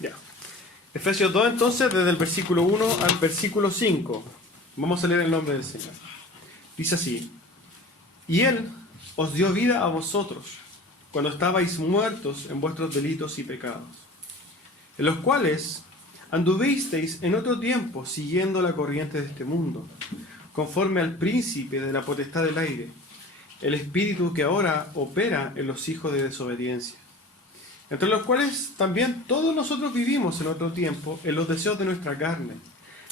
Ya. Efesios 2, entonces, desde el versículo 1 al versículo 5. Vamos a leer el nombre del Señor. Dice así: y Él os dio vida a vosotros, cuando estabais muertos en vuestros delitos y pecados, en los cuales anduvisteis en otro tiempo, siguiendo la corriente de este mundo, conforme al príncipe de la potestad del aire, el espíritu que ahora opera en los hijos de desobediencia, entre los cuales también todos nosotros vivimos en otro tiempo en los deseos de nuestra carne,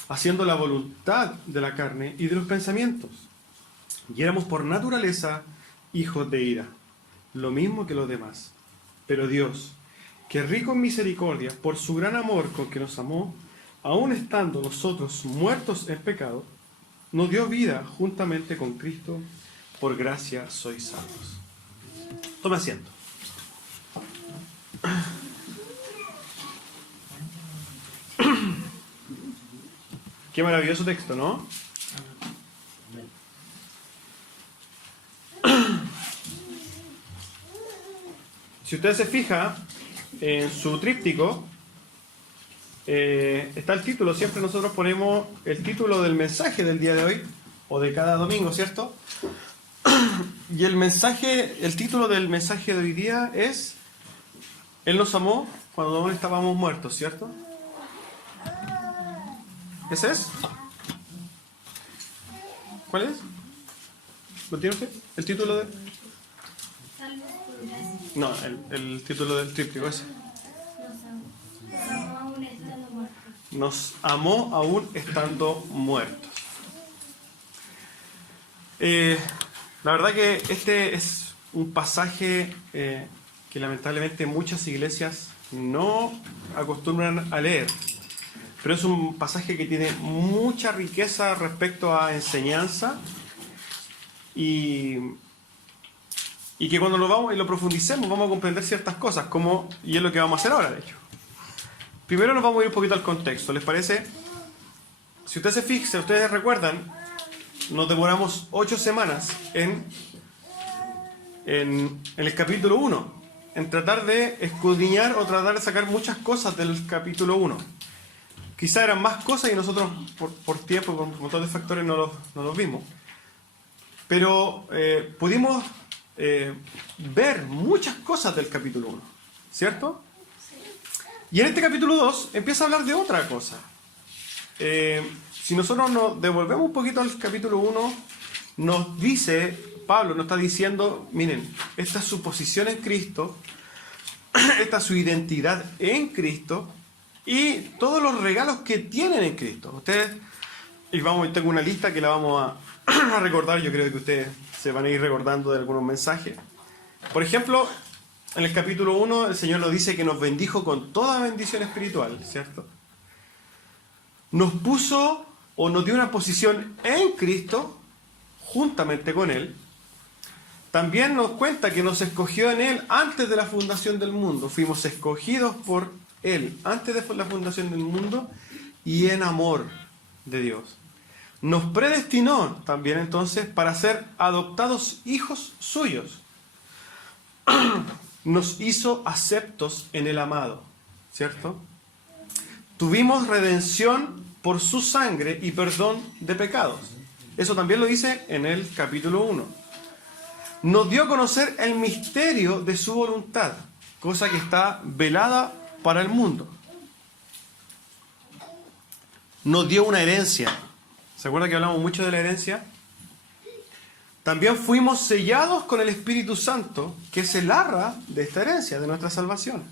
haciendo la voluntad de la carne y de los pensamientos. Y éramos por naturaleza hijos de ira, lo mismo que los demás. Pero Dios, que rico en misericordia, por su gran amor con que nos amó, aun estando nosotros muertos en pecado, nos dio vida juntamente con Cristo. Por gracia sois salvos. Tome asiento. Qué maravilloso texto, ¿no? Si usted se fija en su tríptico, está el título. Siempre nosotros ponemos el título del mensaje del día de hoy, o de cada domingo, ¿cierto? Y el título del mensaje de hoy día es: Él nos amó cuando aún estábamos muertos, ¿cierto? ¿Ese es? ¿Cuál es? ¿Lo tiene usted? ¿El título de...? No, el título del tríptico ese. Nos amó aún estando muertos. La verdad que este es un pasaje que lamentablemente muchas iglesias no acostumbran a leer, pero es un pasaje que tiene mucha riqueza respecto a enseñanza y que cuando lo vamos y lo profundicemos vamos a comprender ciertas cosas, y es lo que vamos a hacer ahora, de hecho. Primero nos vamos a ir un poquito al contexto, ¿les parece? Si ustedes se fijan, ustedes recuerdan, nos demoramos 8 semanas en el capítulo 1, en tratar de escudriñar o tratar de sacar muchas cosas del capítulo 1. Quizá eran más cosas y nosotros por tiempo, por un montón de factores, no los vimos. Pero pudimos ver muchas cosas del capítulo 1, ¿cierto? Y en este capítulo 2 empieza a hablar de otra cosa. Si nosotros nos devolvemos un poquito al capítulo 1, nos dice, Pablo nos está diciendo, miren, esta es su posición en Cristo, esta es su identidad en Cristo y todos los regalos que tienen en Cristo. Ustedes, tengo una lista que la vamos a recordar, yo creo que ustedes se van a ir recordando de algunos mensajes. Por ejemplo, en el capítulo 1 el Señor nos dice que nos bendijo con toda bendición espiritual, ¿cierto? Nos puso o nos dio una posición en Cristo juntamente con Él. También nos cuenta que nos escogió en Él antes de la fundación del mundo. Fuimos escogidos por Él antes de la fundación del mundo y en amor de Dios. Nos predestinó también entonces para ser adoptados hijos suyos. Nos hizo aceptos en el amado, ¿cierto? Tuvimos redención por su sangre y perdón de pecados. Eso también lo dice en el capítulo 1. Nos dio a conocer el misterio de su voluntad, cosa que está velada para el mundo. Nos dio una herencia. ¿Se acuerda que hablamos mucho de la herencia? También fuimos sellados con el Espíritu Santo, que es el arra de esta herencia, de nuestra salvación.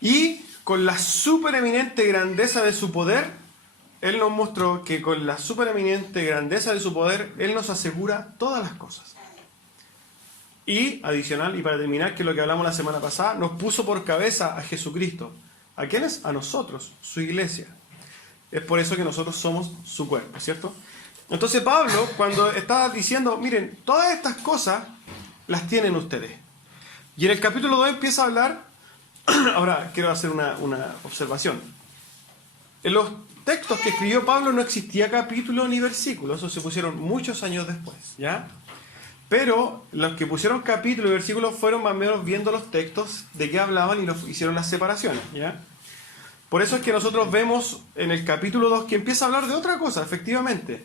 Y con la supereminente grandeza de su poder, Él nos mostró que con la supereminente grandeza de su poder, Él nos asegura todas las cosas. Y, adicional, y para terminar, que es lo que hablamos la semana pasada, nos puso por cabeza a Jesucristo. ¿A quiénes? A nosotros, su iglesia. Es por eso que nosotros somos su cuerpo, ¿cierto? Entonces Pablo, cuando está diciendo, miren, todas estas cosas las tienen ustedes. Y en el capítulo 2 empieza a hablar, ahora quiero hacer una observación. En los textos que escribió Pablo no existía capítulo ni versículo, eso se pusieron muchos años después, ¿ya? Pero los que pusieron capítulos y versículos fueron más o menos viendo los textos de qué hablaban y hicieron las separaciones, ¿ya? Por eso es que nosotros vemos en el capítulo 2 que empieza a hablar de otra cosa, efectivamente.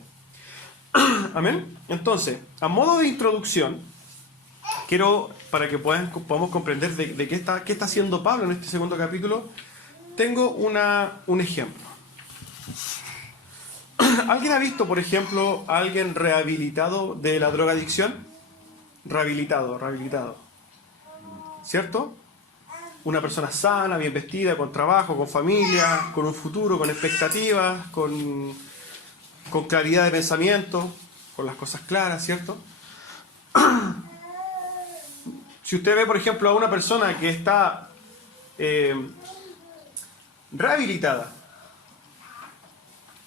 Amén. Entonces, a modo de introducción, quiero, para que podamos comprender de qué está haciendo Pablo en este segundo capítulo, tengo un ejemplo. ¿Alguien ha visto, por ejemplo, a alguien rehabilitado de la drogadicción? Rehabilitado. ¿Cierto? Una persona sana, bien vestida, con trabajo, con familia, con un futuro, con expectativas, con claridad de pensamiento, con las cosas claras, ¿cierto? Si usted ve, por ejemplo, a una persona que está rehabilitada,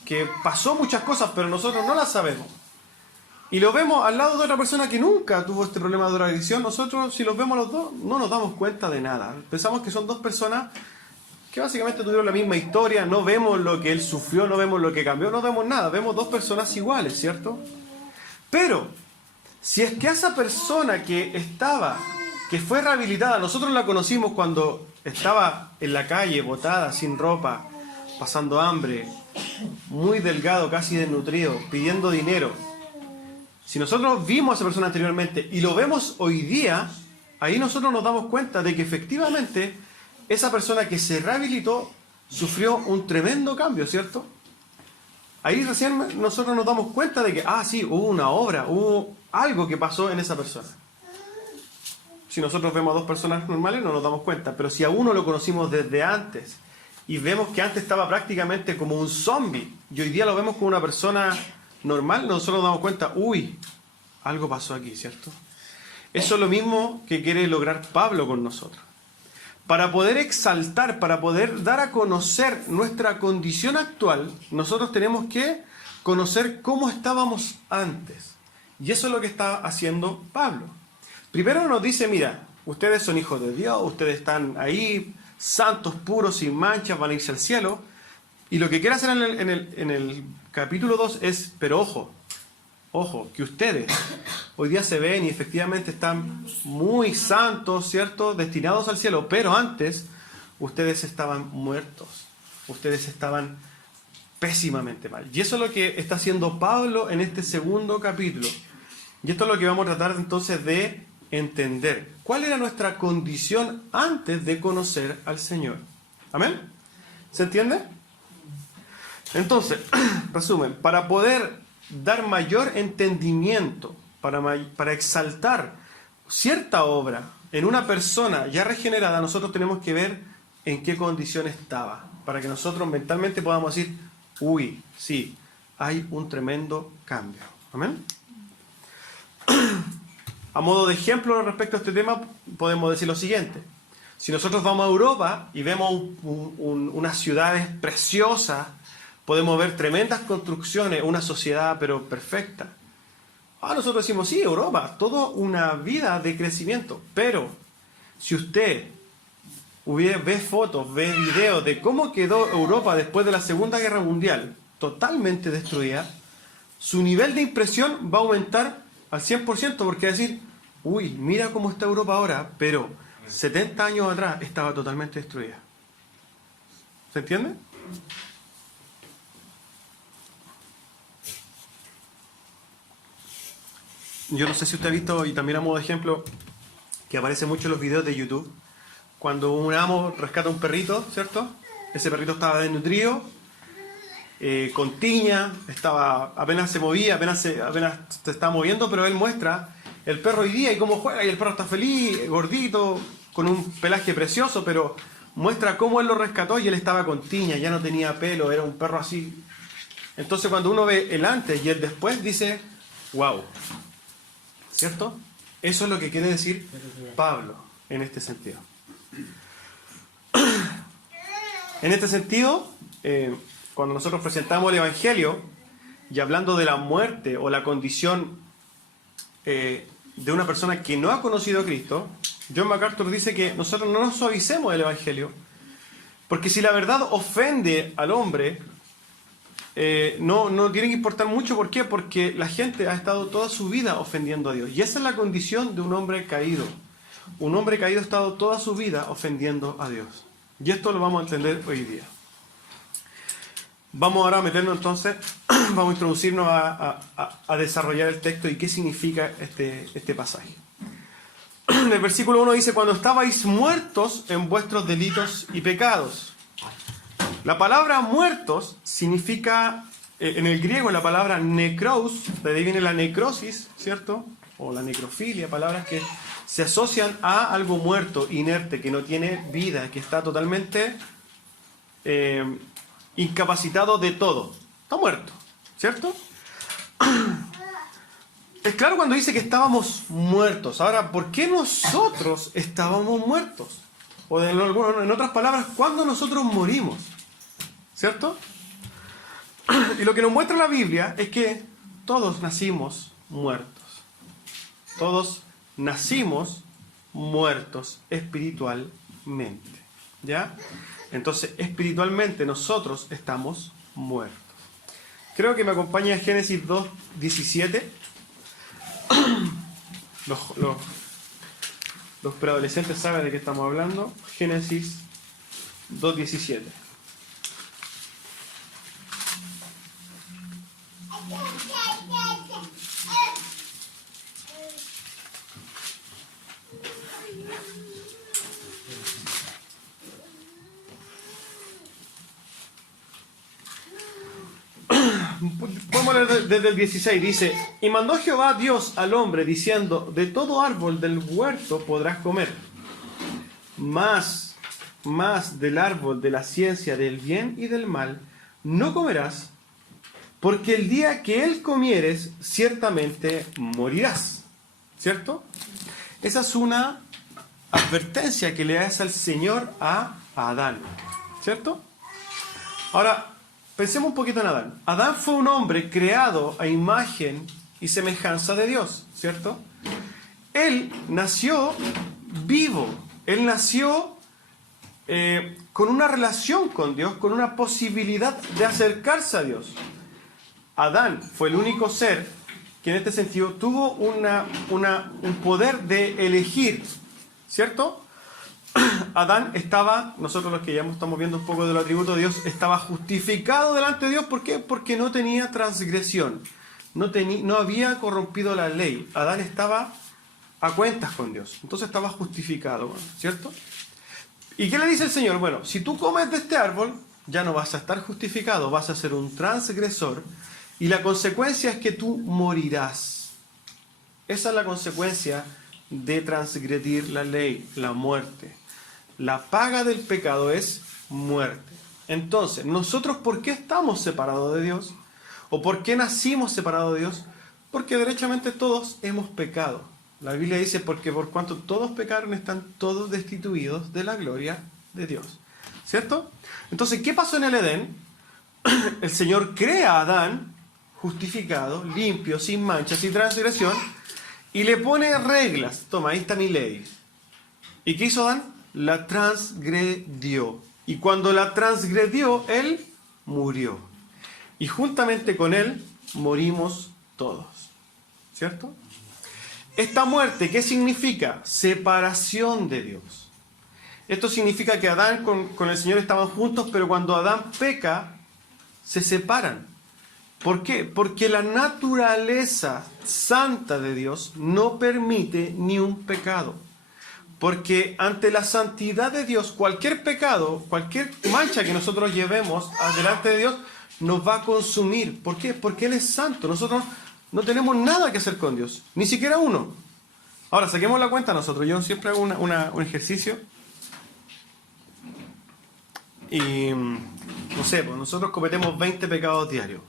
que pasó muchas cosas, pero nosotros no las sabemos, y lo vemos al lado de otra persona que nunca tuvo este problema de drogadicción, nosotros, si los vemos los dos, no nos damos cuenta de nada. Pensamos que son dos personas que básicamente tuvieron la misma historia, no vemos lo que él sufrió, no vemos lo que cambió, no vemos nada, vemos dos personas iguales, ¿cierto? Pero, si es que esa persona que fue rehabilitada, nosotros la conocimos cuando estaba en la calle, botada, sin ropa, pasando hambre, muy delgado, casi desnutrido, pidiendo dinero. Si nosotros vimos a esa persona anteriormente y lo vemos hoy día, ahí nosotros nos damos cuenta de que efectivamente esa persona que se rehabilitó sufrió un tremendo cambio, ¿cierto? Ahí recién nosotros nos damos cuenta de que, sí, hubo una obra, hubo algo que pasó en esa persona. Si nosotros vemos a dos personas normales no nos damos cuenta, pero si a uno lo conocimos desde antes y vemos que antes estaba prácticamente como un zombie y hoy día lo vemos como una persona normal, nosotros nos damos cuenta, algo pasó aquí, ¿cierto? Eso es lo mismo que quiere lograr Pablo con nosotros. Para poder exaltar, para poder dar a conocer nuestra condición actual, nosotros tenemos que conocer cómo estábamos antes. Y eso es lo que está haciendo Pablo. Primero nos dice, mira, ustedes son hijos de Dios, ustedes están ahí, santos, puros, sin manchas, van a irse al cielo. Y lo que quiere hacer en el capítulo 2 es, pero ojo, que ustedes hoy día se ven y efectivamente están muy santos, ¿cierto? Destinados al cielo, pero antes ustedes estaban muertos, ustedes estaban pésimamente mal. Y eso es lo que está haciendo Pablo en este segundo capítulo. Y esto es lo que vamos a tratar entonces de entender. ¿Cuál era nuestra condición antes de conocer al Señor? ¿Amén? ¿Se entiende? Entonces, resumen, para poder dar mayor entendimiento, para exaltar cierta obra en una persona ya regenerada, nosotros tenemos que ver en qué condición estaba, para que nosotros mentalmente podamos decir, sí, hay un tremendo cambio. ¿Amén? A modo de ejemplo respecto a este tema, podemos decir lo siguiente. Si nosotros vamos a Europa y vemos unas ciudades preciosas, podemos ver tremendas construcciones, una sociedad pero perfecta. Nosotros decimos, sí, Europa, toda una vida de crecimiento. Pero si usted ve fotos, ve videos de cómo quedó Europa después de la Segunda Guerra Mundial, totalmente destruida, su nivel de impresión va a aumentar al 100%, porque va a decir, mira cómo está Europa ahora, pero 70 años atrás estaba totalmente destruida. ¿Se entiende? Yo no sé si usted ha visto, y también a modo de ejemplo, que aparece mucho en los videos de YouTube, cuando un amo rescata un perrito, ¿cierto? Ese perrito estaba desnutrido, con tiña, apenas se movía, apenas se estaba moviendo, pero él muestra el perro hoy día y cómo juega, y el perro está feliz, gordito, con un pelaje precioso, pero muestra cómo él lo rescató y él estaba con tiña, ya no tenía pelo, era un perro así. Entonces cuando uno ve el antes y el después, dice, wow. ¿Cierto? Eso es lo que quiere decir Pablo en este sentido. En este sentido, cuando nosotros presentamos el Evangelio y hablando de la muerte o la condición de una persona que no ha conocido a Cristo, John MacArthur dice que nosotros no nos suavicemos el Evangelio, porque si la verdad ofende al hombre, no tiene que importar mucho. ¿Por qué? Porque la gente ha estado toda su vida ofendiendo a Dios. Y esa es la condición de un hombre caído. Un hombre caído ha estado toda su vida ofendiendo a Dios. Y esto lo vamos a entender hoy día. Vamos ahora a meternos entonces, vamos a introducirnos a desarrollar el texto y qué significa este pasaje. En el versículo 1 dice: cuando estabais muertos en vuestros delitos y pecados. La palabra muertos significa, en el griego, la palabra necros, de ahí viene la necrosis, ¿cierto? O la necrofilia, palabras que se asocian a algo muerto, inerte, que no tiene vida, que está totalmente incapacitado de todo. Está muerto, ¿cierto? Es claro cuando dice que estábamos muertos. Ahora, ¿por qué nosotros estábamos muertos? O en otras palabras, ¿cuándo nosotros morimos? ¿Cierto? Y lo que nos muestra la Biblia es que todos nacimos muertos. Todos nacimos muertos espiritualmente. ¿Ya? Entonces, espiritualmente nosotros estamos muertos. Creo que me acompaña Génesis 2:17. Los preadolescentes saben de qué estamos hablando. Génesis 2:17. Podemos leer desde el 16, dice: y mandó Jehová Dios al hombre diciendo: de todo árbol del huerto podrás comer, mas del árbol de la ciencia del bien y del mal no comerás, porque el día que él comieres ciertamente morirás. ¿Cierto? Esa es una advertencia que le hace el Señor a Adán. ¿Cierto? Ahora, pensemos un poquito en Adán. Adán fue un hombre creado a imagen y semejanza de Dios, ¿cierto? Él nació vivo. Él nació con una relación con Dios, con una posibilidad de acercarse a Dios. Adán fue el único ser que en este sentido tuvo un poder de elegir, ¿cierto? Adán estaba, nosotros los que ya estamos viendo un poco de los atributos de Dios, estaba justificado delante de Dios. ¿Por qué? Porque no tenía transgresión, no había corrompido la ley. Adán estaba a cuentas con Dios, entonces estaba justificado, ¿cierto? ¿Y qué le dice el Señor? Bueno, si tú comes de este árbol, ya no vas a estar justificado, vas a ser un transgresor, y la consecuencia es que tú morirás. Esa es la consecuencia de transgredir la ley, la muerte. La paga del pecado es muerte. Entonces, nosotros, ¿por qué estamos separados de Dios? ¿O por qué nacimos separados de Dios? Porque derechamente todos hemos pecado. La Biblia dice: porque por cuanto todos pecaron, están todos destituidos de la gloria de Dios. ¿Cierto? Entonces, ¿qué pasó en el Edén? El Señor crea a Adán justificado, limpio, sin mancha, sin transgresión, y le pone reglas. Toma, ahí está mi ley. ¿Y qué hizo Adán? La transgredió. Y cuando la transgredió, él murió. Y juntamente con él morimos todos. ¿Cierto? Esta muerte, ¿qué significa? Separación de Dios. Esto significa que Adán con el Señor estaban juntos, pero cuando Adán peca, se separan. ¿Por qué? Porque la naturaleza santa de Dios no permite ni un pecado. Porque ante la santidad de Dios, cualquier pecado, cualquier mancha que nosotros llevemos delante de Dios, nos va a consumir. ¿Por qué? Porque Él es santo. Nosotros no tenemos nada que hacer con Dios, ni siquiera uno. Ahora, saquemos la cuenta nosotros. Yo siempre hago un ejercicio. Y, no sé, pues nosotros cometemos 20 pecados diarios,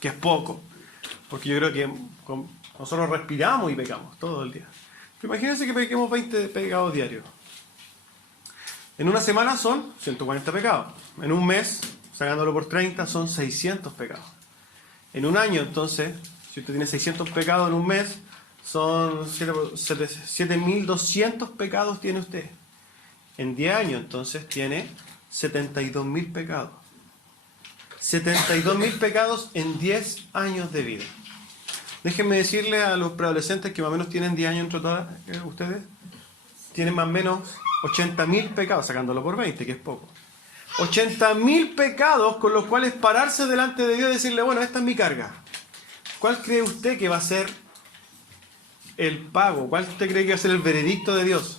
que es poco. Porque yo creo que nosotros respiramos y pecamos todo el día. Pero imagínense que pequemos 20 pecados diarios. En una semana son 140 pecados. En un mes, sacándolo por 30, son 600 pecados. En un año, entonces, si usted tiene 600 pecados en un mes, son 7.200 pecados tiene usted. En 10 años, entonces, tiene 72.000 pecados. 72.000 pecados en 10 años de vida. Déjenme decirle a los preadolescentes que más o menos tienen 10 años entre todas ustedes, tienen más o menos 80.000 pecados, sacándolo por 20, que es poco. 80.000 pecados con los cuales pararse delante de Dios y decirle, bueno, esta es mi carga. ¿Cuál cree usted que va a ser el pago? ¿Cuál usted cree que va a ser el veredicto de Dios?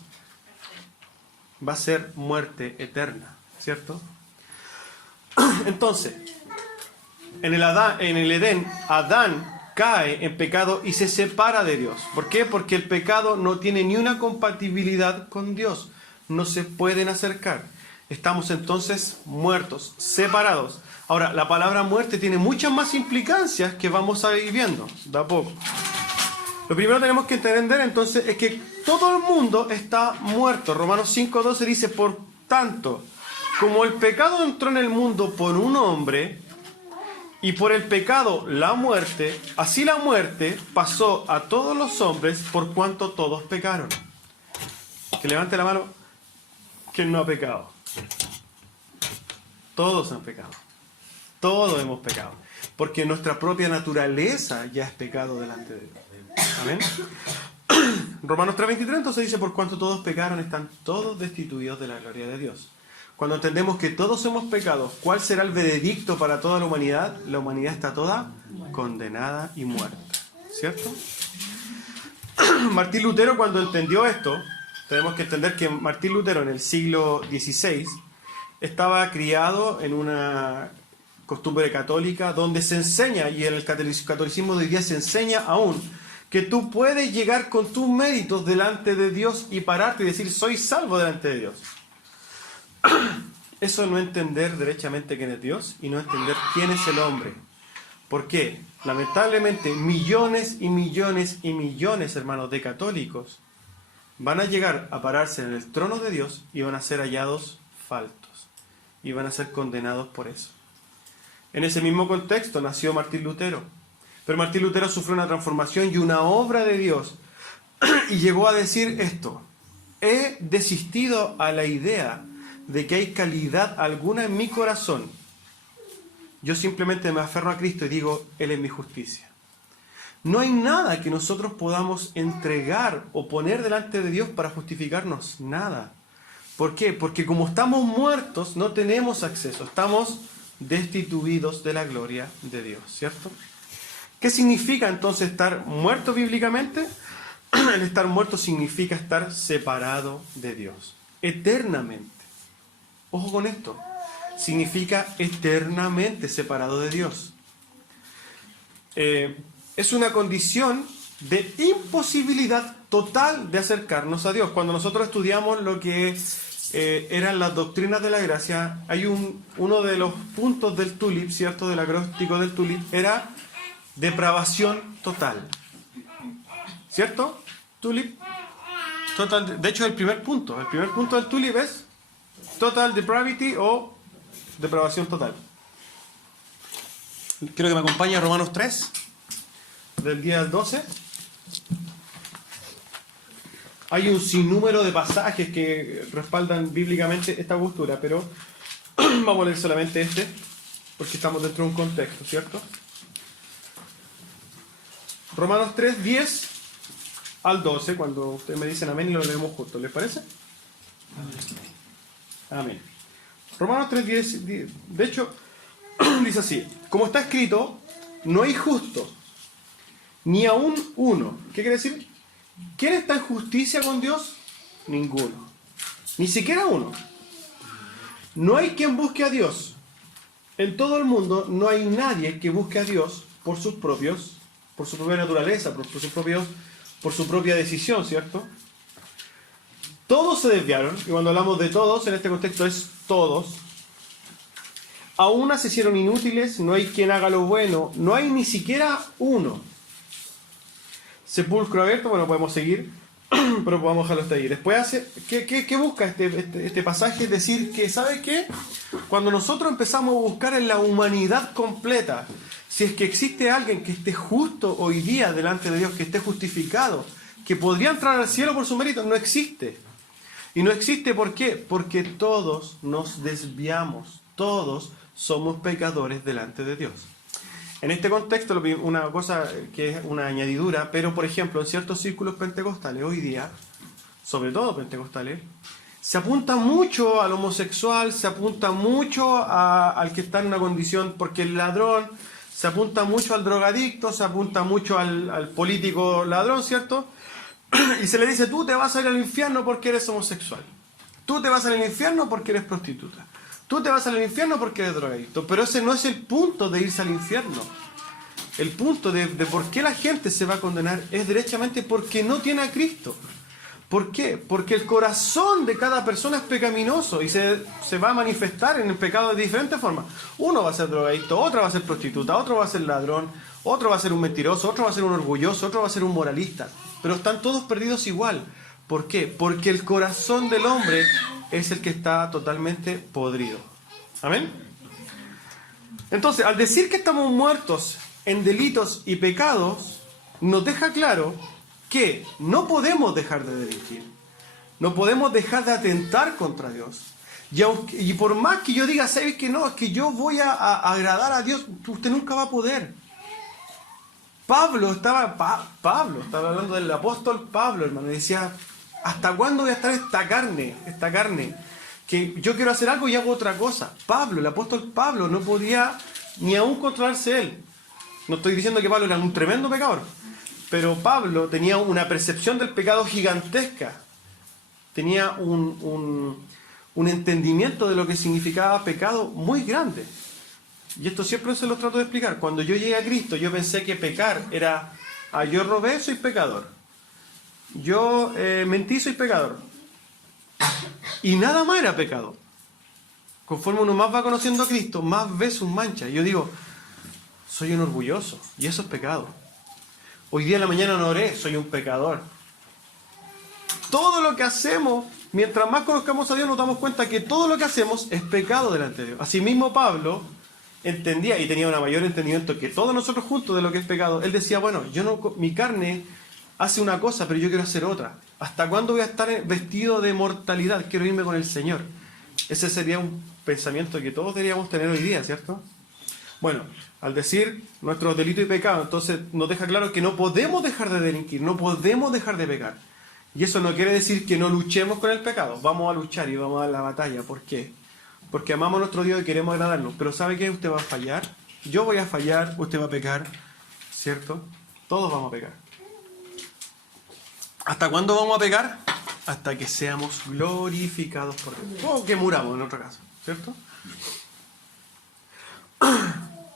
Va a ser muerte eterna, ¿cierto? Entonces, en el Edén, Adán cae en pecado y se separa de Dios. ¿Por qué? Porque el pecado no tiene ni una compatibilidad con Dios. No se pueden acercar. Estamos entonces muertos, separados. Ahora, la palabra muerte tiene muchas más implicancias que vamos a ir viendo de a poco. Lo primero que tenemos que entender entonces es que todo el mundo está muerto. Romanos 5:12 dice, por tanto, como el pecado entró en el mundo por un hombre, y por el pecado la muerte, así la muerte pasó a todos los hombres por cuanto todos pecaron. Que levante la mano quien no ha pecado. Todos han pecado. Todos hemos pecado. Porque nuestra propia naturaleza ya es pecado delante de Dios. Amén. Romanos 3:23 entonces dice, por cuanto todos pecaron, están todos destituidos de la gloria de Dios. Cuando entendemos que todos hemos pecado, ¿cuál será el veredicto para toda la humanidad? La humanidad está toda condenada y muerta. ¿Cierto? Martín Lutero, cuando entendió esto, tenemos que entender que Martín Lutero en el siglo XVI estaba criado en una costumbre católica donde se enseña, y en el catolicismo de hoy día se enseña aún, que tú puedes llegar con tus méritos delante de Dios y pararte y decir, soy salvo delante de Dios. Eso no entender derechamente quién es Dios y no entender quién es el hombre. ¿Por qué? Lamentablemente millones y millones y millones, hermanos, de católicos van a llegar a pararse en el trono de Dios y van a ser hallados faltos y van a ser condenados por eso. En ese mismo contexto nació Martín Lutero, pero Martín Lutero sufrió una transformación y una obra de Dios y llegó a decir esto: he desistido a la idea de que hay calidad alguna en mi corazón. Yo simplemente me aferro a Cristo y digo, Él es mi justicia. No hay nada que nosotros podamos entregar o poner delante de Dios para justificarnos, nada. ¿Por qué? Porque como estamos muertos, no tenemos acceso, estamos destituidos de la gloria de Dios, ¿cierto? ¿Qué significa entonces estar muerto bíblicamente? El estar muerto significa estar separado de Dios, eternamente. Ojo con esto, significa eternamente separado de Dios. Es una condición de imposibilidad total de acercarnos a Dios. Cuando nosotros estudiamos lo que eran las doctrinas de la gracia, hay uno de los puntos del tulip, ¿cierto?, del acróstico del tulip, era depravación total. ¿Cierto? Tulip, total. De hecho, el primer punto del tulip es total depravity o depravación total. Quiero que me acompañe a Romanos 3, del 10 al 12. Hay un sinnúmero de pasajes que respaldan bíblicamente esta postura, pero vamos a leer solamente este, porque estamos dentro de un contexto, ¿cierto? Romanos 3, 10 al 12, cuando ustedes me dicen amén y lo leemos juntos, ¿les parece? Amén. Romanos 3, 10, de hecho, dice así: como está escrito, no hay justo, ni aún uno. ¿Qué quiere decir? ¿Quién está en justicia con Dios? Ninguno. Ni siquiera uno. No hay quien busque a Dios. En todo el mundo no hay nadie que busque a Dios por su propia naturaleza, por su propia decisión, ¿cierto? Todos se desviaron, y cuando hablamos de todos, en este contexto es todos. A una se hicieron inútiles, no hay quien haga lo bueno, no hay ni siquiera uno. Sepulcro abierto, bueno, podemos seguir, pero vamos a dejarlo hasta ahí. Después ¿qué busca este pasaje? Es decir, que, ¿sabe qué? Cuando nosotros empezamos a buscar en la humanidad completa, si es que existe alguien que esté justo hoy día delante de Dios, que esté justificado, que podría entrar al cielo por su mérito, no existe. Y no existe, ¿por qué? Porque todos nos desviamos, todos somos pecadores delante de Dios. En este contexto, una cosa que es una añadidura, pero por ejemplo, en ciertos círculos pentecostales hoy día, sobre todo pentecostales, se apunta mucho al homosexual, se apunta mucho al que está en una condición, porque el ladrón, se apunta mucho al drogadicto, se apunta mucho al político ladrón, ¿cierto? Y se le dice, tú te vas a ir al infierno porque eres homosexual. Tú te vas al infierno porque eres prostituta. Tú te vas al infierno porque eres drogadicto. Pero ese no es el punto de irse al infierno. El punto de por qué la gente se va a condenar es derechamente porque no tiene a Cristo. ¿Por qué? Porque el corazón de cada persona es pecaminoso y se va a manifestar en el pecado de diferentes formas. Uno va a ser drogadicto, otro va a ser prostituta, otro va a ser ladrón, otro va a ser un mentiroso, otro va a ser un orgulloso, otro va a ser un moralista. Pero están todos perdidos igual. ¿Por qué? Porque el corazón del hombre es el que está totalmente podrido. ¿Amén? Entonces, al decir que estamos muertos en delitos y pecados, nos deja claro que no podemos dejar de delinquir, no podemos dejar de atentar contra Dios. Y por más que yo diga, ¿sabes que no? Es que yo voy a agradar a Dios, usted nunca va a poder. Pablo estaba hablando del apóstol Pablo, hermano, y decía, ¿hasta cuándo voy a estar esta carne? Que yo quiero hacer algo y hago otra cosa. Pablo, el apóstol Pablo, no podía ni aún controlarse él. No estoy diciendo que Pablo era un tremendo pecador, pero Pablo tenía una percepción del pecado gigantesca. Tenía un entendimiento de lo que significaba pecado muy grande. Y esto siempre se lo trato de explicar. Cuando yo llegué a Cristo, yo pensé que pecar era, yo robé, soy pecador. Yo mentí, soy pecador. Y nada más era pecado. Conforme uno más va conociendo a Cristo, más ve sus manchas. Y yo digo, soy un orgulloso, y eso es pecado. Hoy día en la mañana no oré, soy un pecador. Todo lo que hacemos, mientras más conozcamos a Dios, nos damos cuenta que todo lo que hacemos es pecado delante de Dios. Asimismo, Pablo entendía y tenía un mayor entendimiento que todos nosotros juntos de lo que es pecado. Él decía, bueno, mi carne hace una cosa, pero yo quiero hacer otra. ¿Hasta cuándo voy a estar vestido de mortalidad? Quiero irme con el Señor. Ese sería un pensamiento que todos deberíamos tener hoy día, ¿cierto? Bueno, al decir nuestros delitos y pecados, entonces nos deja claro que no podemos dejar de delinquir, no podemos dejar de pecar. Y eso no quiere decir que no luchemos con el pecado. Vamos a luchar y vamos a dar la batalla. ¿Por qué? Porque amamos a nuestro Dios y queremos agradarnos. Pero ¿sabe qué? Usted va a fallar, yo voy a fallar, usted va a pecar, ¿cierto? Todos vamos a pecar. ¿Hasta cuándo vamos a pecar? Hasta que seamos glorificados por Dios. O que muramos en otro caso, ¿cierto?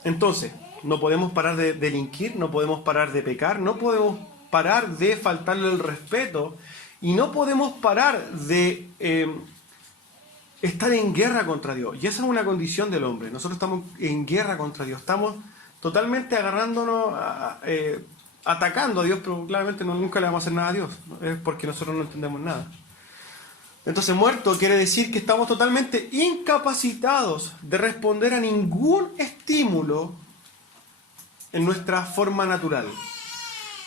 Entonces, no podemos parar de delinquir, no podemos parar de pecar, no podemos parar de faltarle el respeto y no podemos parar de estar en guerra contra Dios. Y esa es una condición del hombre. Nosotros estamos en guerra contra Dios. Estamos totalmente agarrándonos, atacando a Dios, pero claramente nunca le vamos a hacer nada a Dios. Es porque nosotros no entendemos nada. Entonces, muerto quiere decir que estamos totalmente incapacitados de responder a ningún estímulo en nuestra forma natural.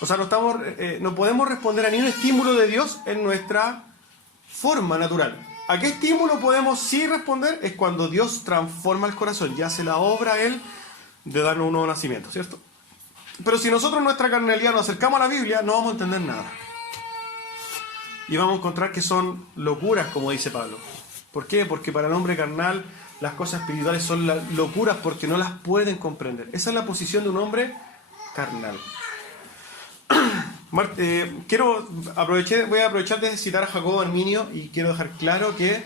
O sea, no podemos responder a ningún estímulo de Dios en nuestra forma natural. ¿A qué estímulo podemos sí responder? Es cuando Dios transforma el corazón y hace la obra a Él de darnos un nuevo nacimiento, ¿cierto? Pero si nosotros en nuestra carnalidad nos acercamos a la Biblia, no vamos a entender nada. Y vamos a encontrar que son locuras, como dice Pablo. ¿Por qué? Porque para el hombre carnal las cosas espirituales son locuras porque no las pueden comprender. Esa es la posición de un hombre carnal. Voy a aprovechar de citar a Jacobo Arminio y quiero dejar claro que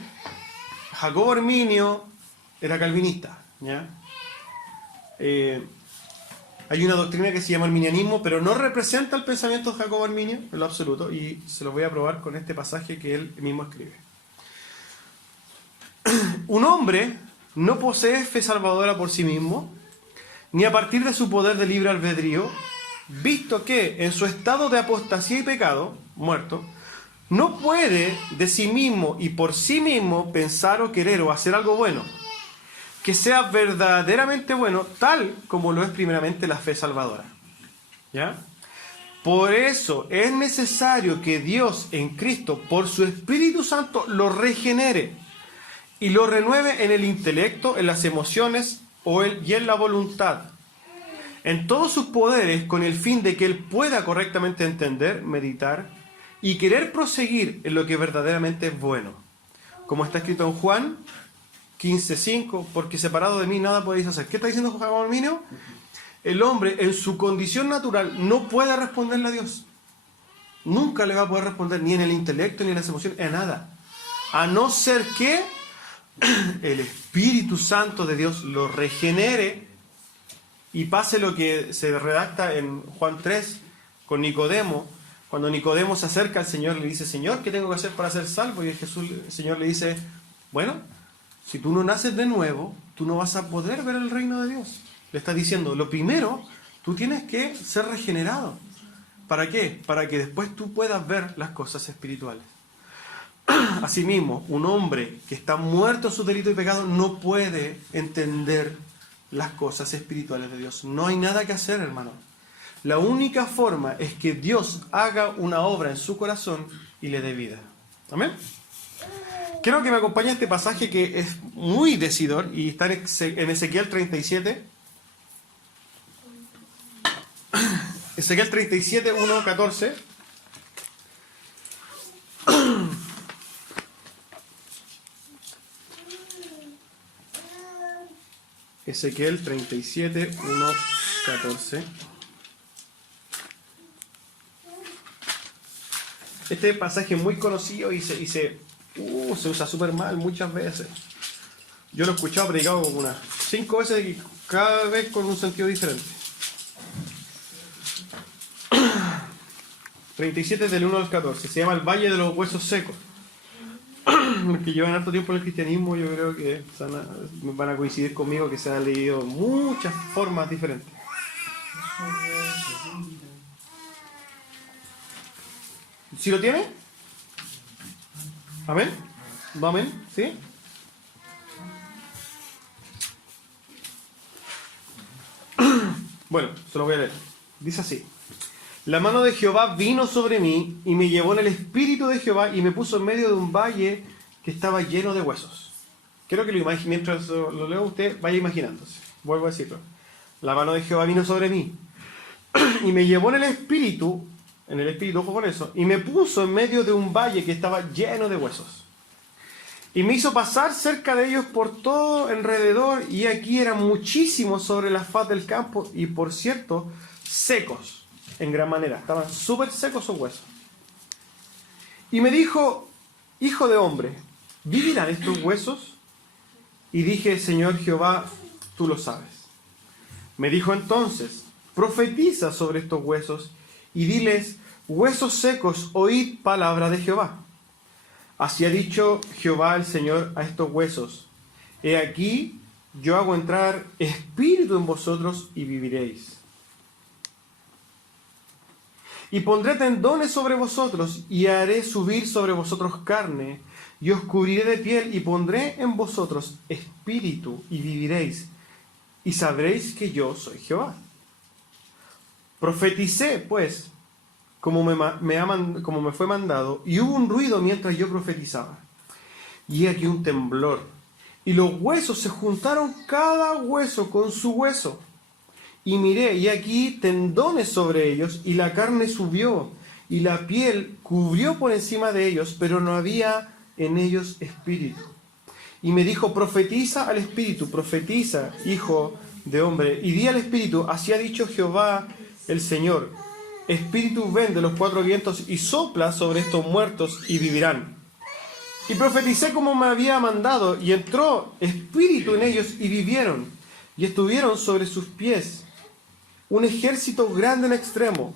Jacobo Arminio era calvinista, ¿ya? Hay una doctrina que se llama arminianismo, pero no representa el pensamiento de Jacobo Arminio en lo absoluto, y se lo voy a probar con este pasaje que él mismo escribe. Un hombre no posee fe salvadora por sí mismo, ni a partir de su poder de libre albedrío, visto que en su estado de apostasía y pecado, muerto, no puede de sí mismo y por sí mismo pensar o querer o hacer algo bueno, que sea verdaderamente bueno, tal como lo es primeramente la fe salvadora. ¿Ya? Por eso es necesario que Dios en Cristo, por su Espíritu Santo, lo regenere y lo renueve en el intelecto, en las emociones y en la voluntad, en todos sus poderes, con el fin de que él pueda correctamente entender, meditar y querer proseguir en lo que verdaderamente es bueno. Como está escrito en Juan 15:5, porque separado de mí nada podéis hacer. ¿Qué está diciendo Juan Arminio? El hombre en su condición natural no puede responderle a Dios. Nunca le va a poder responder ni en el intelecto, ni en las emociones, en nada. A no ser que el Espíritu Santo de Dios lo regenere y pase lo que se redacta en Juan 3 con Nicodemo. Cuando Nicodemo se acerca al Señor, le dice: Señor, ¿qué tengo que hacer para ser salvo? Y el Señor le dice: bueno, si tú no naces de nuevo, tú no vas a poder ver el reino de Dios. Le está diciendo, lo primero, tú tienes que ser regenerado. ¿Para qué? Para que después tú puedas ver las cosas espirituales. Asimismo, un hombre que está muerto en su delito y pecado no puede entender las cosas espirituales de Dios. No hay nada que hacer, hermano. La única forma es que Dios haga una obra en su corazón y le dé vida. ¿Amén? Quiero que me acompañe este pasaje que es muy decidor y está en Ezequiel 37. Ezequiel 37, 1, 14. Ezequiel 37, 1, 14. Este pasaje es muy conocido y se usa súper mal muchas veces. Yo lo he escuchado predicado como unas 5 veces y cada vez con un sentido diferente. 37 del 1 al 14. Se llama el Valle de los Huesos Secos. Los que llevan harto tiempo en el cristianismo, yo creo que van a coincidir conmigo que se han leído muchas formas diferentes. ¿Sí lo tiene? ¿Amén? ¿Amén? ¿Sí? Bueno, se lo voy a leer. Dice así: la mano de Jehová vino sobre mí y me llevó en el espíritu de Jehová y me puso en medio de un valle que estaba lleno de huesos. Quiero que lo imagine, mientras lo leo usted vaya imaginándose. Vuelvo a decirlo. La mano de Jehová vino sobre mí y me llevó en el espíritu, ojo con eso, y me puso en medio de un valle que estaba lleno de huesos. Y me hizo pasar cerca de ellos por todo alrededor, y aquí eran muchísimos sobre la faz del campo, y por cierto, secos en gran manera. Estaban súper secos sus huesos. Y me dijo: hijo de hombre, ¿vivirán estos huesos? Y dije: Señor Jehová, tú lo sabes. Me dijo entonces: profetiza sobre estos huesos y diles: huesos secos, oíd palabra de Jehová. Así ha dicho Jehová el Señor a estos huesos: he aquí, yo hago entrar espíritu en vosotros y viviréis. Y pondré tendones sobre vosotros y haré subir sobre vosotros carne y os cubriré de piel y pondré en vosotros espíritu y viviréis y sabréis que yo soy Jehová. Profeticé pues como me fue mandado, y hubo un ruido mientras yo profetizaba. Y aquí un temblor, y los huesos se juntaron cada hueso con su hueso. Y miré, y aquí tendones sobre ellos, y la carne subió, y la piel cubrió por encima de ellos, pero no había en ellos espíritu. Y me dijo: profetiza al espíritu, profetiza, hijo de hombre, y di al espíritu: así ha dicho Jehová el Señor, espíritu ven de los 4 vientos y sopla sobre estos muertos y vivirán. Y profeticé como me había mandado, y entró espíritu en ellos y vivieron, y estuvieron sobre sus pies un ejército grande en extremo.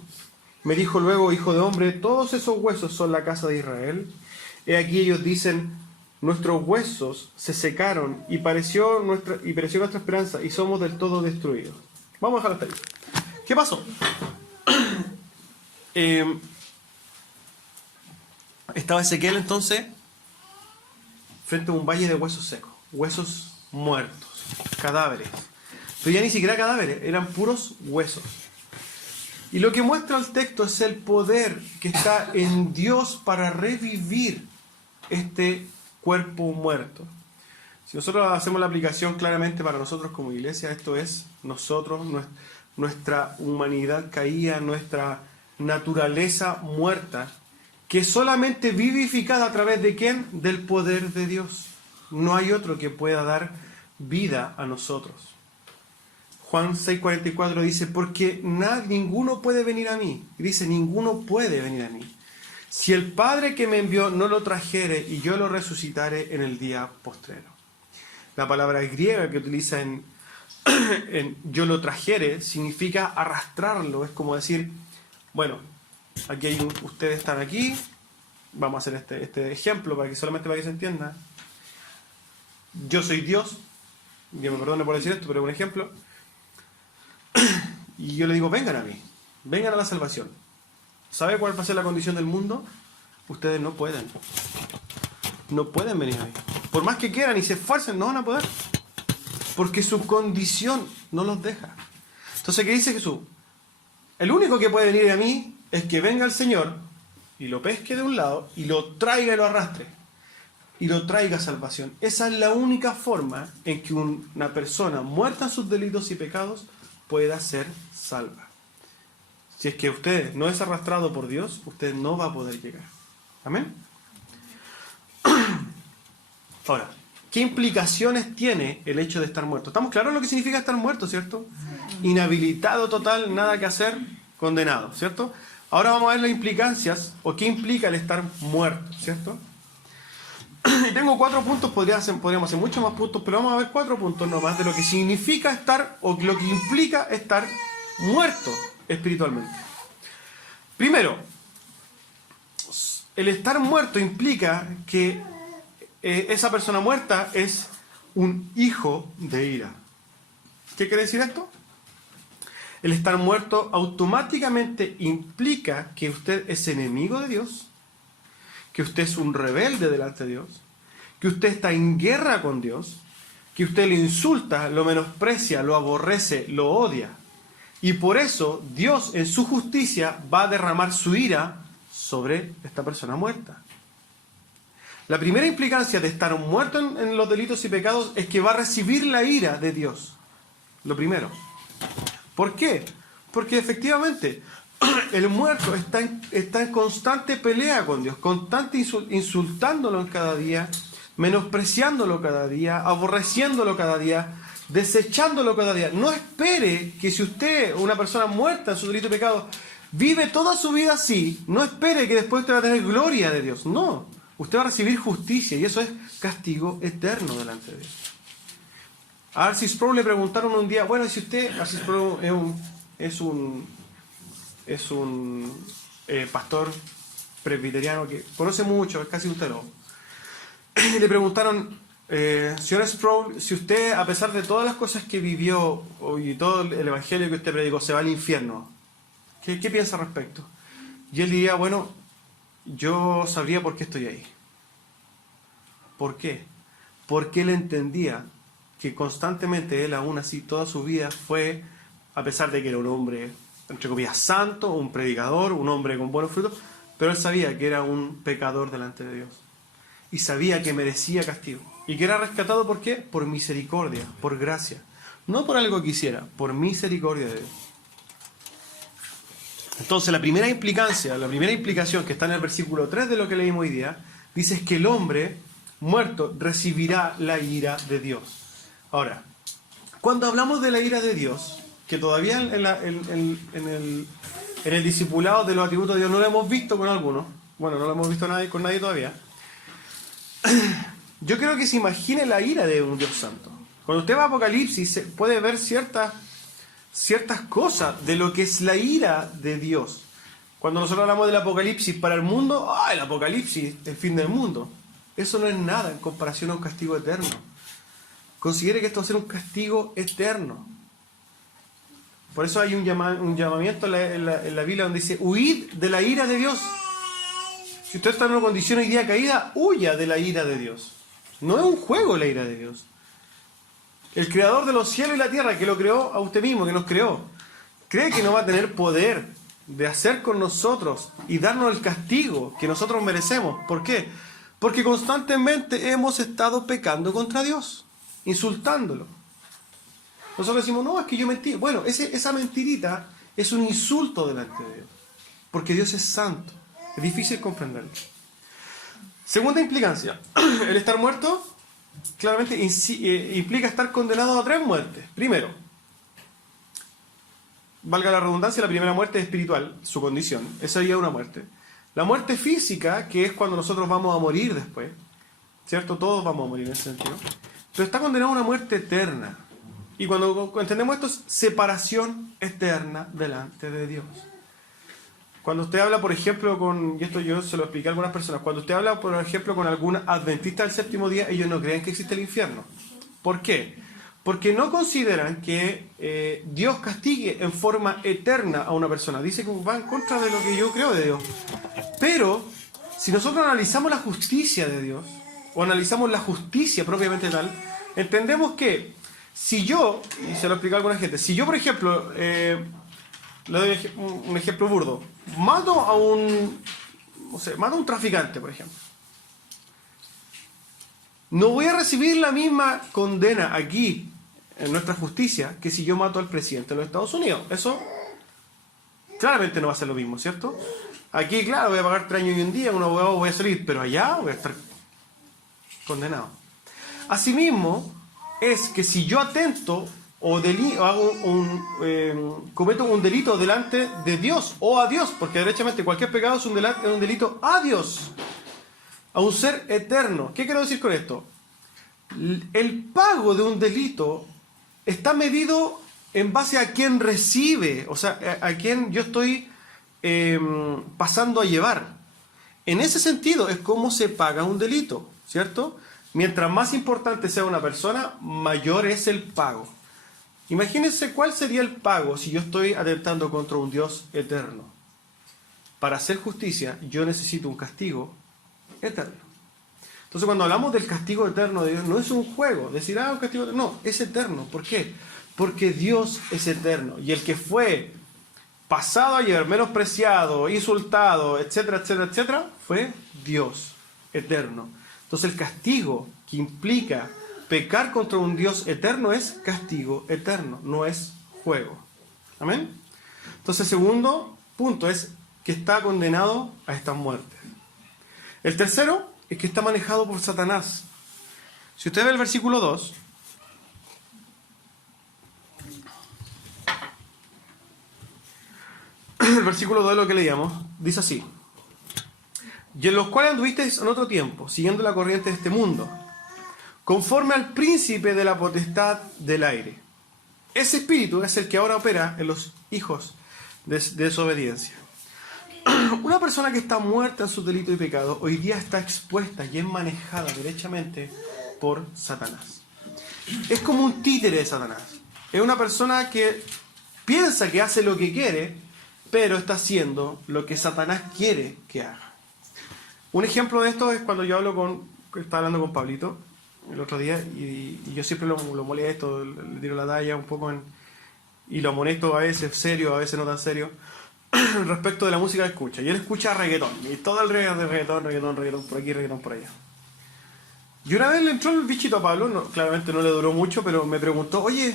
Me dijo luego: hijo de hombre, todos esos huesos son la casa de Israel. He aquí ellos dicen: nuestros huesos se secaron y pereció nuestra esperanza, y somos del todo destruidos. Vamos a dejar hasta ahí. ¿Qué pasó? Estaba Ezequiel entonces frente a un valle de huesos secos, huesos muertos, cadáveres. Pero ya ni siquiera cadáveres, eran puros huesos. Y lo que muestra el texto es el poder que está en Dios para revivir este cuerpo muerto. Si nosotros hacemos la aplicación claramente para nosotros como iglesia, esto es nosotros, nuestra humanidad caída, nuestra naturaleza muerta, que es solamente vivificada a través de ¿quién? Del poder de Dios. No hay otro que pueda dar vida a nosotros. Juan 6:44 dice, porque ninguno puede venir a mí. Y dice, ninguno puede venir a mí. Si el Padre que me envió no lo trajere y yo lo resucitaré en el día postrero. La palabra griega que utiliza en yo lo trajere significa arrastrarlo. Es como decir, bueno, aquí ustedes están aquí, vamos a hacer este ejemplo solamente para que se entienda. Yo soy Dios, Dios me perdone por decir esto, pero es un ejemplo. Y yo le digo, vengan a mí, vengan a la salvación. ¿Sabe cuál va a ser la condición del mundo? Ustedes no pueden venir a mí. Por más que quieran y se esfuercen, no van a poder. Porque su condición no los deja. Entonces, ¿qué dice Jesús? El único que puede venir a mí es que venga el Señor y lo pesque de un lado y lo traiga y lo arrastre. Y lo traiga a salvación. Esa es la única forma en que una persona muerta en sus delitos y pecados pueda ser salva. Si es que usted no es arrastrado por Dios, usted no va a poder llegar. Amén. Ahora, ¿qué implicaciones tiene el hecho de estar muerto? ¿Estamos claros en lo que significa estar muerto, cierto? Inhabilitado total, nada que hacer, condenado, ¿cierto? Ahora vamos a ver las implicancias, o qué implica el estar muerto, ¿cierto? Tengo 4 puntos, podríamos hacer muchos más puntos, pero vamos a ver 4 puntos nomás de lo que significa estar, o lo que implica estar muerto espiritualmente. Primero, el estar muerto implica que esa persona muerta es un hijo de ira. ¿Qué quiere decir esto? El estar muerto automáticamente implica que usted es enemigo de Dios, que usted es un rebelde delante de Dios, que usted está en guerra con Dios, que usted lo insulta, lo menosprecia, lo aborrece, lo odia. Y por eso Dios en su justicia va a derramar su ira sobre esta persona muerta. La primera implicancia de estar muerto en los delitos y pecados es que va a recibir la ira de Dios. Lo primero. ¿Por qué? Porque efectivamente el muerto está en constante pelea con Dios, constante insultándolo en cada día, menospreciándolo cada día, aborreciéndolo cada día, desechándolo cada día. No espere que si usted, una persona muerta en su delito y pecado, vive toda su vida así, no espere que después usted va a tener gloria de Dios. No, usted va a recibir justicia y eso es castigo eterno delante de Dios. A R.C. Sproul le preguntaron un día, bueno, si usted, R.C. Sproul es un pastor presbiteriano que conoce mucho, es casi un teólogo. Le preguntaron, señor Sproul, si usted, a pesar de todas las cosas que vivió y todo el evangelio que usted predicó, se va al infierno, ¿qué piensa al respecto? Y él diría, bueno, yo sabría por qué estoy ahí. ¿Por qué? Porque él entendía que constantemente él, aún así, toda su vida fue, a pesar de que era un hombre, entre comillas, santo, un predicador, un hombre con buenos frutos, pero él sabía que era un pecador delante de Dios. Y sabía que merecía castigo. Y que era rescatado, ¿por qué? Por misericordia, por gracia. No por algo que hiciera, por misericordia de Dios. Entonces, la primera implicación que está en el versículo 3 de lo que leímos hoy día, dice es que el hombre muerto recibirá la ira de Dios. Ahora, cuando hablamos de la ira de Dios, que todavía en el discipulado de los atributos de Dios no lo hemos visto con algunos, bueno, no lo hemos visto con nadie todavía, yo creo que se imagine la ira de un Dios santo. Cuando usted va a Apocalipsis, puede ver ciertas cosas de lo que es la ira de Dios. Cuando nosotros hablamos del Apocalipsis para el mundo, el Apocalipsis, el fin del mundo. Eso no es nada en comparación a un castigo eterno. Considere que esto va a ser un castigo eterno. Por eso hay un llamamiento en la Biblia donde dice, huid de la ira de Dios. Si usted está en una condición hoy día caída, huya de la ira de Dios. No es un juego la ira de Dios. El creador de los cielos y la tierra, que lo creó a usted mismo, que nos creó, cree que no va a tener poder de hacer con nosotros y darnos el castigo que nosotros merecemos. ¿Por qué? Porque constantemente hemos estado pecando contra Dios, insultándolo. Nosotros decimos, no, es que yo mentí. Bueno, esa mentirita es un insulto delante de Dios. Porque Dios es santo. Es difícil comprenderlo. Segunda implicancia. El estar muerto claramente implica estar condenado a 3 muertes. Primero, valga la redundancia, la primera muerte es espiritual, su condición. Esa sería una muerte. La muerte física, que es cuando nosotros vamos a morir después. ¿Cierto? Todos vamos a morir en ese sentido. Pero está condenado a una muerte eterna. Y cuando entendemos esto, es separación eterna delante de Dios. Cuando usted habla, por ejemplo, y esto yo se lo expliqué a algunas personas, cuando usted habla, por ejemplo, con algún adventista del séptimo día, ellos no creen que existe el infierno. ¿Por qué? Porque no consideran que Dios castigue en forma eterna a una persona. Dice que va en contra de lo que yo creo de Dios. Pero, si nosotros analizamos la justicia de Dios, o analizamos la justicia propiamente tal, entendemos que si yo, y se lo explico a alguna gente, si yo, por ejemplo, le doy un ejemplo burdo, mato a un traficante, por ejemplo, no voy a recibir la misma condena aquí, en nuestra justicia, que si yo mato al presidente de los Estados Unidos. Eso claramente no va a ser lo mismo, ¿cierto? Aquí, claro, voy a pagar 3 años y un día, un abogado voy a salir, pero allá voy a estar condenado. Asimismo, es que si yo atento o cometo un delito delante de Dios o a Dios, porque derechamente cualquier pecado es un delito a Dios, a un ser eterno. ¿Qué quiero decir con esto? El pago de un delito está medido en base a quien recibe, o sea, a quien yo estoy pasando a llevar. En ese sentido es cómo se paga un delito, ¿cierto? Mientras más importante sea una persona, mayor es el pago. Imagínense cuál sería el pago si yo estoy atentando contra un Dios eterno. Para hacer justicia, yo necesito un castigo eterno. Entonces, cuando hablamos del castigo eterno de Dios, no es un juego, decir, un castigo eterno. No, es eterno. ¿Por qué? Porque Dios es eterno. Y el que fue pasado ayer, menospreciado, insultado, etcétera, etcétera, etcétera, fue Dios eterno. Entonces el castigo que implica pecar contra un Dios eterno es castigo eterno, no es juego. ¿Amén? Entonces el segundo punto es que está condenado a estas muertes. El tercero es que está manejado por Satanás. Si usted ve el versículo 2, el versículo 2 de lo que leíamos, dice así: y en los cuales anduvisteis en otro tiempo, siguiendo la corriente de este mundo, conforme al príncipe de la potestad del aire. Ese espíritu es el que ahora opera en los hijos de desobediencia. Una persona que está muerta en su delito y pecado, hoy día está expuesta y es manejada derechamente por Satanás. Es como un títere de Satanás. Es una persona que piensa que hace lo que quiere, pero está haciendo lo que Satanás quiere que haga. Un ejemplo de esto es cuando yo estaba hablando con Pablito el otro día, y yo siempre lo molesto, le tiro la talla un poco y lo amonesto a veces serio, a veces no tan serio, respecto de la música que escucha. Y él escucha reggaetón, y todo el reggaetón por aquí, reggaetón por allá. Y una vez le entró el bichito a Pablo, claramente no le duró mucho, pero me preguntó, oye,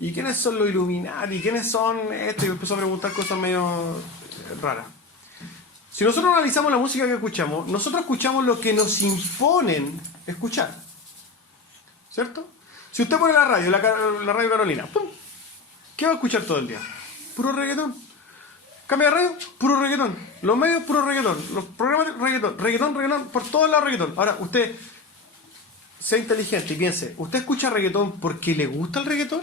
¿y quiénes son los Illuminati? ¿Quiénes son esto? Y me empezó a preguntar cosas medio raras. Si nosotros analizamos la música que escuchamos, nosotros escuchamos lo que nos imponen escuchar. ¿Cierto? Si usted pone la radio Carolina, ¡pum!, ¿qué va a escuchar todo el día? Puro reggaetón. Cambia de radio, puro reggaetón. Los medios, puro reggaetón. Los programas, reggaetón, por todos lados reggaetón. Ahora, usted sea inteligente y piense, ¿usted escucha reggaetón porque le gusta el reggaetón?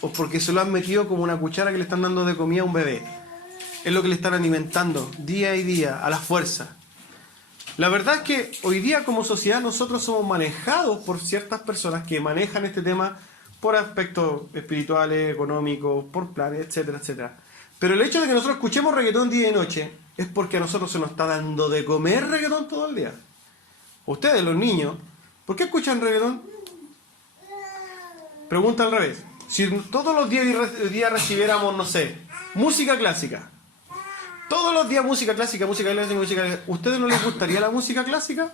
¿O porque se lo han metido como una cuchara que le están dando de comida a un bebé? Es lo que le están alimentando día y día a la fuerza. La verdad es que hoy día como sociedad nosotros somos manejados por ciertas personas que manejan este tema por aspectos espirituales, económicos, por planes, etcétera, etcétera. Pero el hecho de que nosotros escuchemos reggaetón día y noche es porque a nosotros se nos está dando de comer reggaetón todo el día. Ustedes, los niños, ¿por qué escuchan reggaetón? Pregunta al revés. Si todos los días recibiéramos, no sé, música clásica, todos los días música clásica, música clásica, música clásica. ¿Ustedes no les gustaría la música clásica?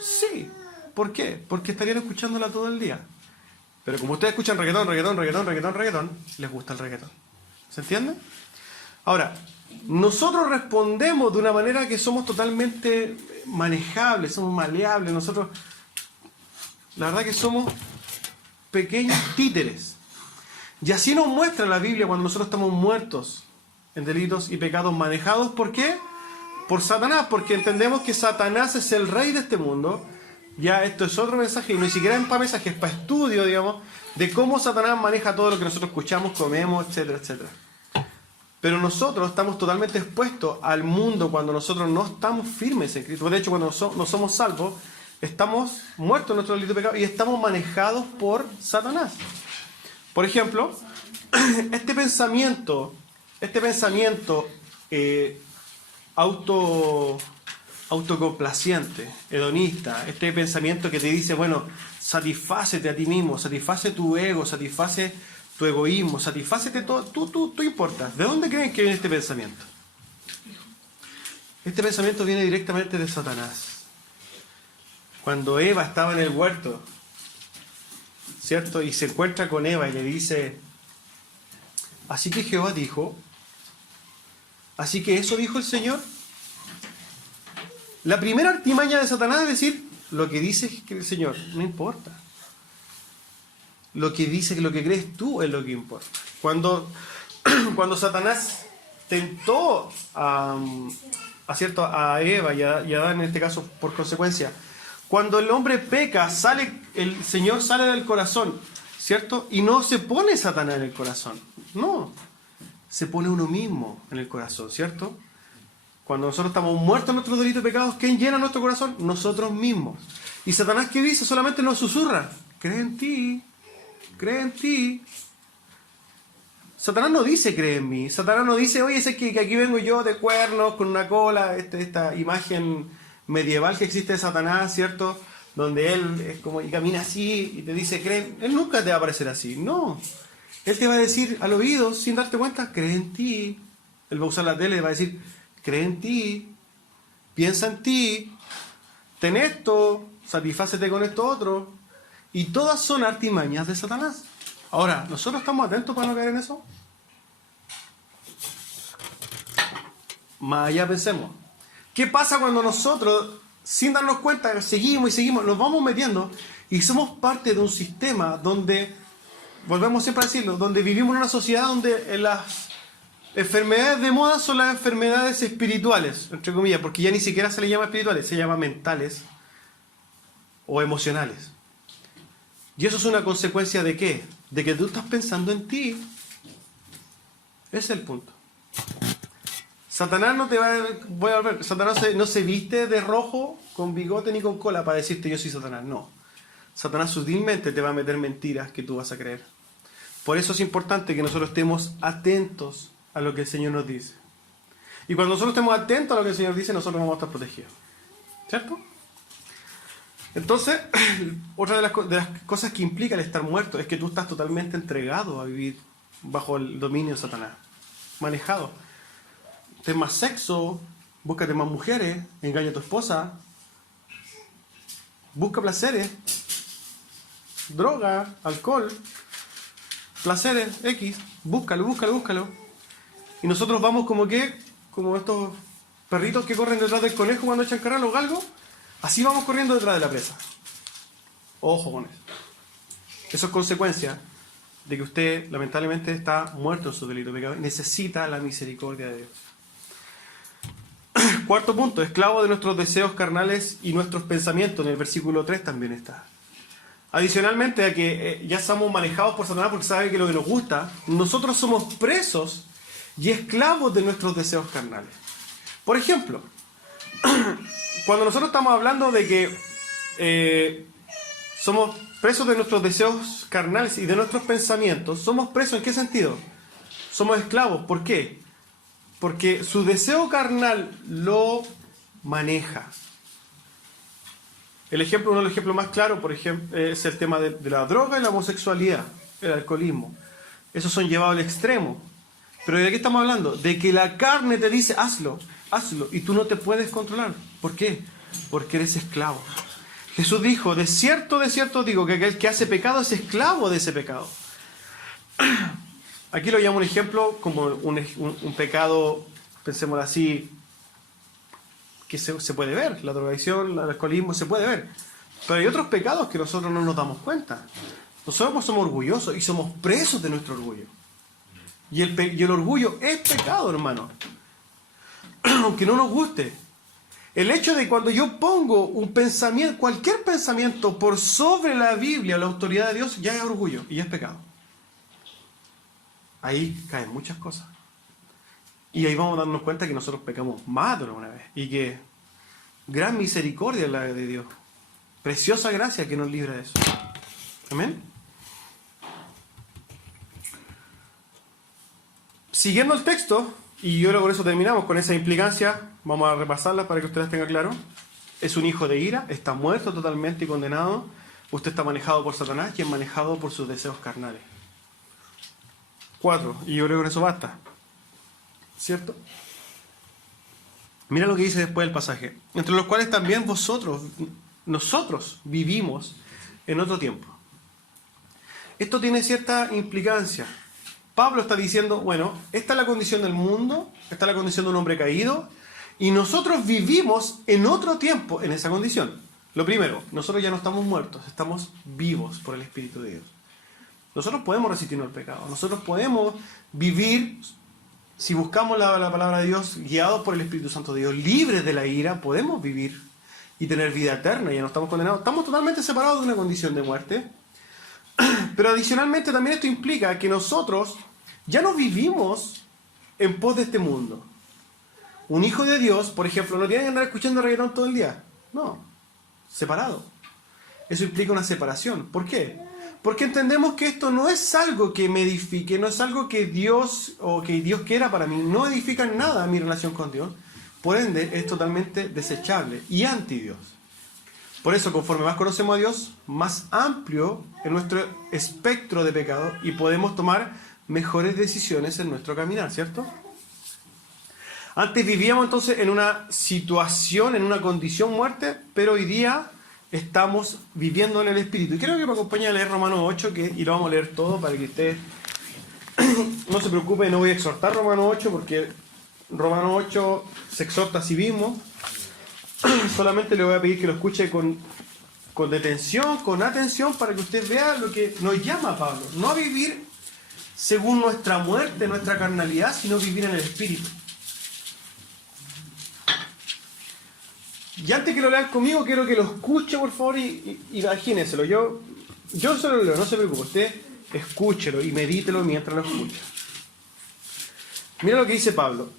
Sí. ¿Por qué? Porque estarían escuchándola todo el día. Pero como ustedes escuchan reggaetón, les gusta el reggaetón. ¿Se entiende? Ahora, nosotros respondemos de una manera que somos totalmente manejables, somos maleables. Nosotros, la verdad que somos pequeños títeres. Y así nos muestra la Biblia cuando nosotros estamos muertos en delitos y pecados manejados. ¿Por qué? Por Satanás, porque entendemos que Satanás es el rey de este mundo. Ya esto es otro mensaje, y ni siquiera es para mensaje, es para estudio, digamos, de cómo Satanás maneja todo lo que nosotros escuchamos, comemos, etcétera, etcétera. Pero nosotros estamos totalmente expuestos al mundo cuando nosotros no estamos firmes en Cristo. De hecho, cuando no somos salvos, estamos muertos en nuestro delito de pecado y estamos manejados por Satanás. Por ejemplo, este pensamiento autocomplaciente, hedonista, este pensamiento que te dice, bueno, satisfácete a ti mismo, satisface tu ego, satisface tu egoísmo, satisfácete todo, tú importas. ¿De dónde creen que viene este pensamiento? Este pensamiento viene directamente de Satanás. Cuando Eva estaba en el huerto, ¿cierto? Y se encuentra con Eva y le dice, así que Jehová dijo, así que eso dijo el Señor. La primera artimaña de Satanás es decir, lo que dice el Señor, no importa. Lo que dice, lo que crees tú es lo que importa. Cuando Satanás tentó a Eva y a Adán en este caso por consecuencia, cuando el hombre peca, el Señor sale del corazón, ¿cierto? Y no se pone Satanás en el corazón, no. Se pone uno mismo en el corazón, ¿cierto? Cuando nosotros estamos muertos en nuestros delitos y pecados, ¿quién llena nuestro corazón? Nosotros mismos. Y Satanás, ¿qué dice? Solamente nos susurra. Cree en ti. Cree en ti. Satanás no dice cree en mí. Satanás no dice, oye, es que aquí vengo yo de cuernos, con una cola, esta imagen medieval que existe de Satanás, ¿cierto? Donde él es como y camina así y te dice, cree. Él nunca te va a aparecer así. No. Él te va a decir al oído, sin darte cuenta, cree en ti. Él va a usar la tele y va a decir, cree en ti, piensa en ti, ten esto, satisfácete con esto otro. Y todas son artimañas de Satanás. Ahora, ¿nosotros estamos atentos para no caer en eso? Más allá pensemos. ¿Qué pasa cuando nosotros, sin darnos cuenta, seguimos y seguimos, nos vamos metiendo y somos parte de un sistema donde, volvemos siempre a decirlo, donde vivimos en una sociedad donde las enfermedades de moda son las enfermedades espirituales, entre comillas, porque ya ni siquiera se les llama espirituales, se llama mentales o emocionales. Y eso es una consecuencia ¿de qué? De que tú estás pensando en ti. Ese es el punto. Satanás no te va a... Voy a volver. Satanás no se viste de rojo con bigote ni con cola para decirte yo soy Satanás. No. Satanás sutilmente te va a meter mentiras que tú vas a creer. Por eso es importante que nosotros estemos atentos a lo que el Señor nos dice. Y cuando nosotros estemos atentos a lo que el Señor dice, nosotros vamos a estar protegidos. ¿Cierto? Entonces, otra de las cosas que implica el estar muerto es que tú estás totalmente entregado a vivir bajo el dominio de Satanás. Manejado. Ten más sexo, búscate más mujeres, engaña a tu esposa, busca placeres, droga, alcohol, placeres, X, búscalo. Y nosotros vamos como estos perritos que corren detrás del conejo cuando echan carrera a los galgos. Así vamos corriendo detrás de la presa. Ojo con eso. Eso es consecuencia de que usted lamentablemente está muerto en su delito de pecado y necesita la misericordia de Dios. Cuarto punto, esclavo de nuestros deseos carnales y nuestros pensamientos. En el versículo 3 también está. Adicionalmente a que ya estamos manejados por Satanás porque sabe que lo que nos gusta, nosotros somos presos y esclavos de nuestros deseos carnales. Por ejemplo, cuando nosotros estamos hablando de que somos presos de nuestros deseos carnales y de nuestros pensamientos, ¿somos presos en qué sentido? Somos esclavos. ¿Por qué? Porque su deseo carnal lo maneja. Uno de los ejemplos más claros, por ejemplo, es el tema de la droga y la homosexualidad, el alcoholismo. Esos son llevados al extremo. Pero ¿de qué estamos hablando? De que la carne te dice, hazlo, hazlo, y tú no te puedes controlar. ¿Por qué? Porque eres esclavo. Jesús dijo, de cierto os digo, que aquel que hace pecado es esclavo de ese pecado. Aquí lo llamo un ejemplo como un pecado, pensémoslo así, que se puede ver. La drogadicción, el alcoholismo, se puede ver. Pero hay otros pecados que nosotros no nos damos cuenta. Nosotros somos orgullosos y somos presos de nuestro orgullo. Y el orgullo es pecado, hermano. Aunque no nos guste. El hecho de cuando yo pongo un pensamiento, cualquier pensamiento por sobre la Biblia o la autoridad de Dios, ya es orgullo y ya es pecado. Ahí caen muchas cosas. Y ahí vamos a darnos cuenta que nosotros pecamos más de una vez. Y que gran misericordia es la de Dios. Preciosa gracia que nos libra de eso. Amén. Siguiendo el texto, y yo por eso terminamos con esa implicancia, vamos a repasarla para que ustedes tengan claro. Es un hijo de ira, está muerto totalmente y condenado. Usted está manejado por Satanás y es manejado por sus deseos carnales. 4, y yo creo que con eso basta. ¿Cierto? Mira lo que dice después del pasaje. Entre los cuales también nosotros vivimos en otro tiempo. Esto tiene cierta implicancia. Pablo está diciendo, bueno, esta es la condición del mundo, esta es la condición de un hombre caído, y nosotros vivimos en otro tiempo en esa condición. Lo primero, nosotros ya no estamos muertos, estamos vivos por el Espíritu de Dios. Nosotros podemos resistirnos al pecado, nosotros podemos vivir, si buscamos la palabra de Dios, guiados por el Espíritu Santo de Dios, libres de la ira, podemos vivir y tener vida eterna, ya no estamos condenados. Estamos totalmente separados de una condición de muerte. Pero adicionalmente también esto implica que nosotros ya no vivimos en pos de este mundo. Un hijo de Dios, por ejemplo, no tiene que andar escuchando reggaetón todo el día. No, separado. Eso implica una separación. ¿Por qué? Porque entendemos que esto no es algo que me edifique, no es algo que Dios o que Dios quiera para mí. No edifica en nada mi relación con Dios. Por ende, es totalmente desechable y anti Dios. Por eso, conforme más conocemos a Dios, más amplio es nuestro espectro de pecado y podemos tomar mejores decisiones en nuestro caminar, ¿cierto? Antes vivíamos entonces en una situación, en una condición muerte, pero hoy día estamos viviendo en el Espíritu. Y quiero que me acompañe a leer Romanos 8, y lo vamos a leer todo para que ustedes no se preocupen, no voy a exhortar Romanos 8 porque Romanos 8 se exhorta a sí mismo. Solamente le voy a pedir que lo escuche con detención, con atención, para que usted vea lo que nos llama Pablo. No a vivir según nuestra muerte, nuestra carnalidad, sino vivir en el Espíritu. Y antes que lo lean conmigo, quiero que lo escuche, por favor, y imagínenselo. Yo se lo leo, no se preocupe. Usted escúchelo y medítelo mientras lo escucha. Mira lo que dice Pablo.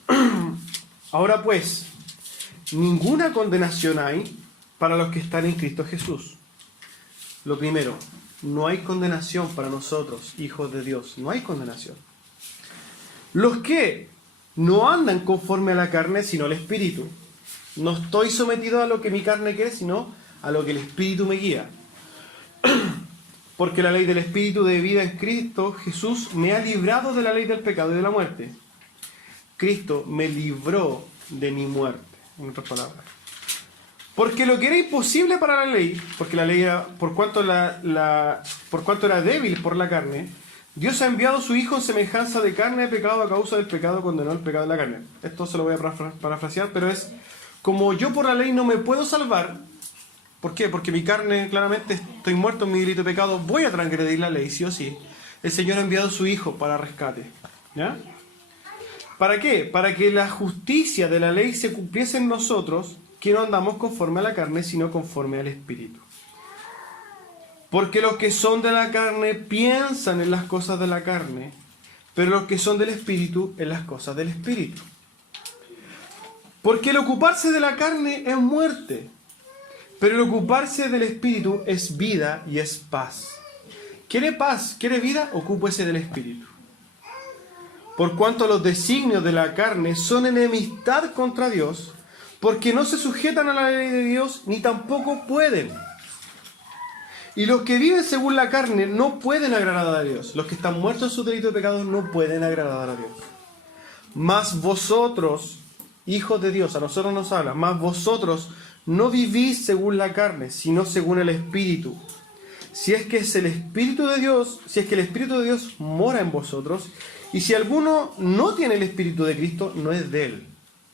Ahora pues, ninguna condenación hay para los que están en Cristo Jesús. Lo primero, no hay condenación para nosotros, hijos de Dios. No hay condenación. Los que no andan conforme a la carne, sino al Espíritu. No estoy sometido a lo que mi carne quiere, sino a lo que el Espíritu me guía. Porque la ley del Espíritu de vida en Cristo Jesús me ha librado de la ley del pecado y de la muerte. Cristo me libró de mi muerte, en otras palabras. Porque lo que era imposible para la ley, porque la ley era, por cuanto era débil por la carne, Dios ha enviado a su Hijo en semejanza de carne de pecado a causa del pecado, condenó el pecado de la carne. Esto se lo voy a parafrasear, pero es como yo por la ley no me puedo salvar. ¿Por qué? Porque mi carne, claramente, estoy muerto en mi delito de pecado, voy a transgredir la ley, sí o sí. El Señor ha enviado a su Hijo para rescate. ¿Ya? ¿Para qué? Para que la justicia de la ley se cumpliese en nosotros, que no andamos conforme a la carne, sino conforme al Espíritu. Porque los que son de la carne piensan en las cosas de la carne, pero los que son del Espíritu en las cosas del Espíritu. Porque el ocuparse de la carne es muerte, pero el ocuparse del Espíritu es vida y es paz. ¿Quiere paz? ¿Quiere vida? Ocúpese del Espíritu. Por cuanto los designios de la carne son enemistad contra Dios, porque no se sujetan a la ley de Dios, ni tampoco pueden. Y los que viven según la carne no pueden agradar a Dios. Los que están muertos en su delito de pecado no pueden agradar a Dios. Mas vosotros, hijos de Dios, a nosotros nos habla, mas vosotros no vivís según la carne, sino según el Espíritu. Si es que es el Espíritu de Dios, si es que el Espíritu de Dios mora en vosotros, y si alguno no tiene el Espíritu de Cristo, no es de él,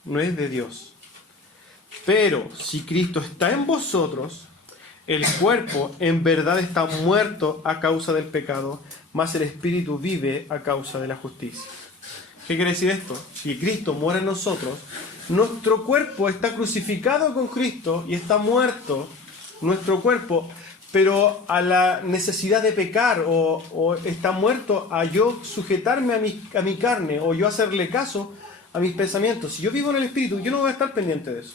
no es de Dios. Pero si Cristo está en vosotros, el cuerpo en verdad está muerto a causa del pecado, mas el Espíritu vive a causa de la justicia. ¿Qué quiere decir esto? Si Cristo mora en nosotros, nuestro cuerpo está crucificado con Cristo y está muerto, nuestro cuerpo, pero a la necesidad de pecar, o está muerto a yo sujetarme a mi carne, o yo hacerle caso a mis pensamientos. Si yo vivo en el Espíritu, yo no voy a estar pendiente de eso.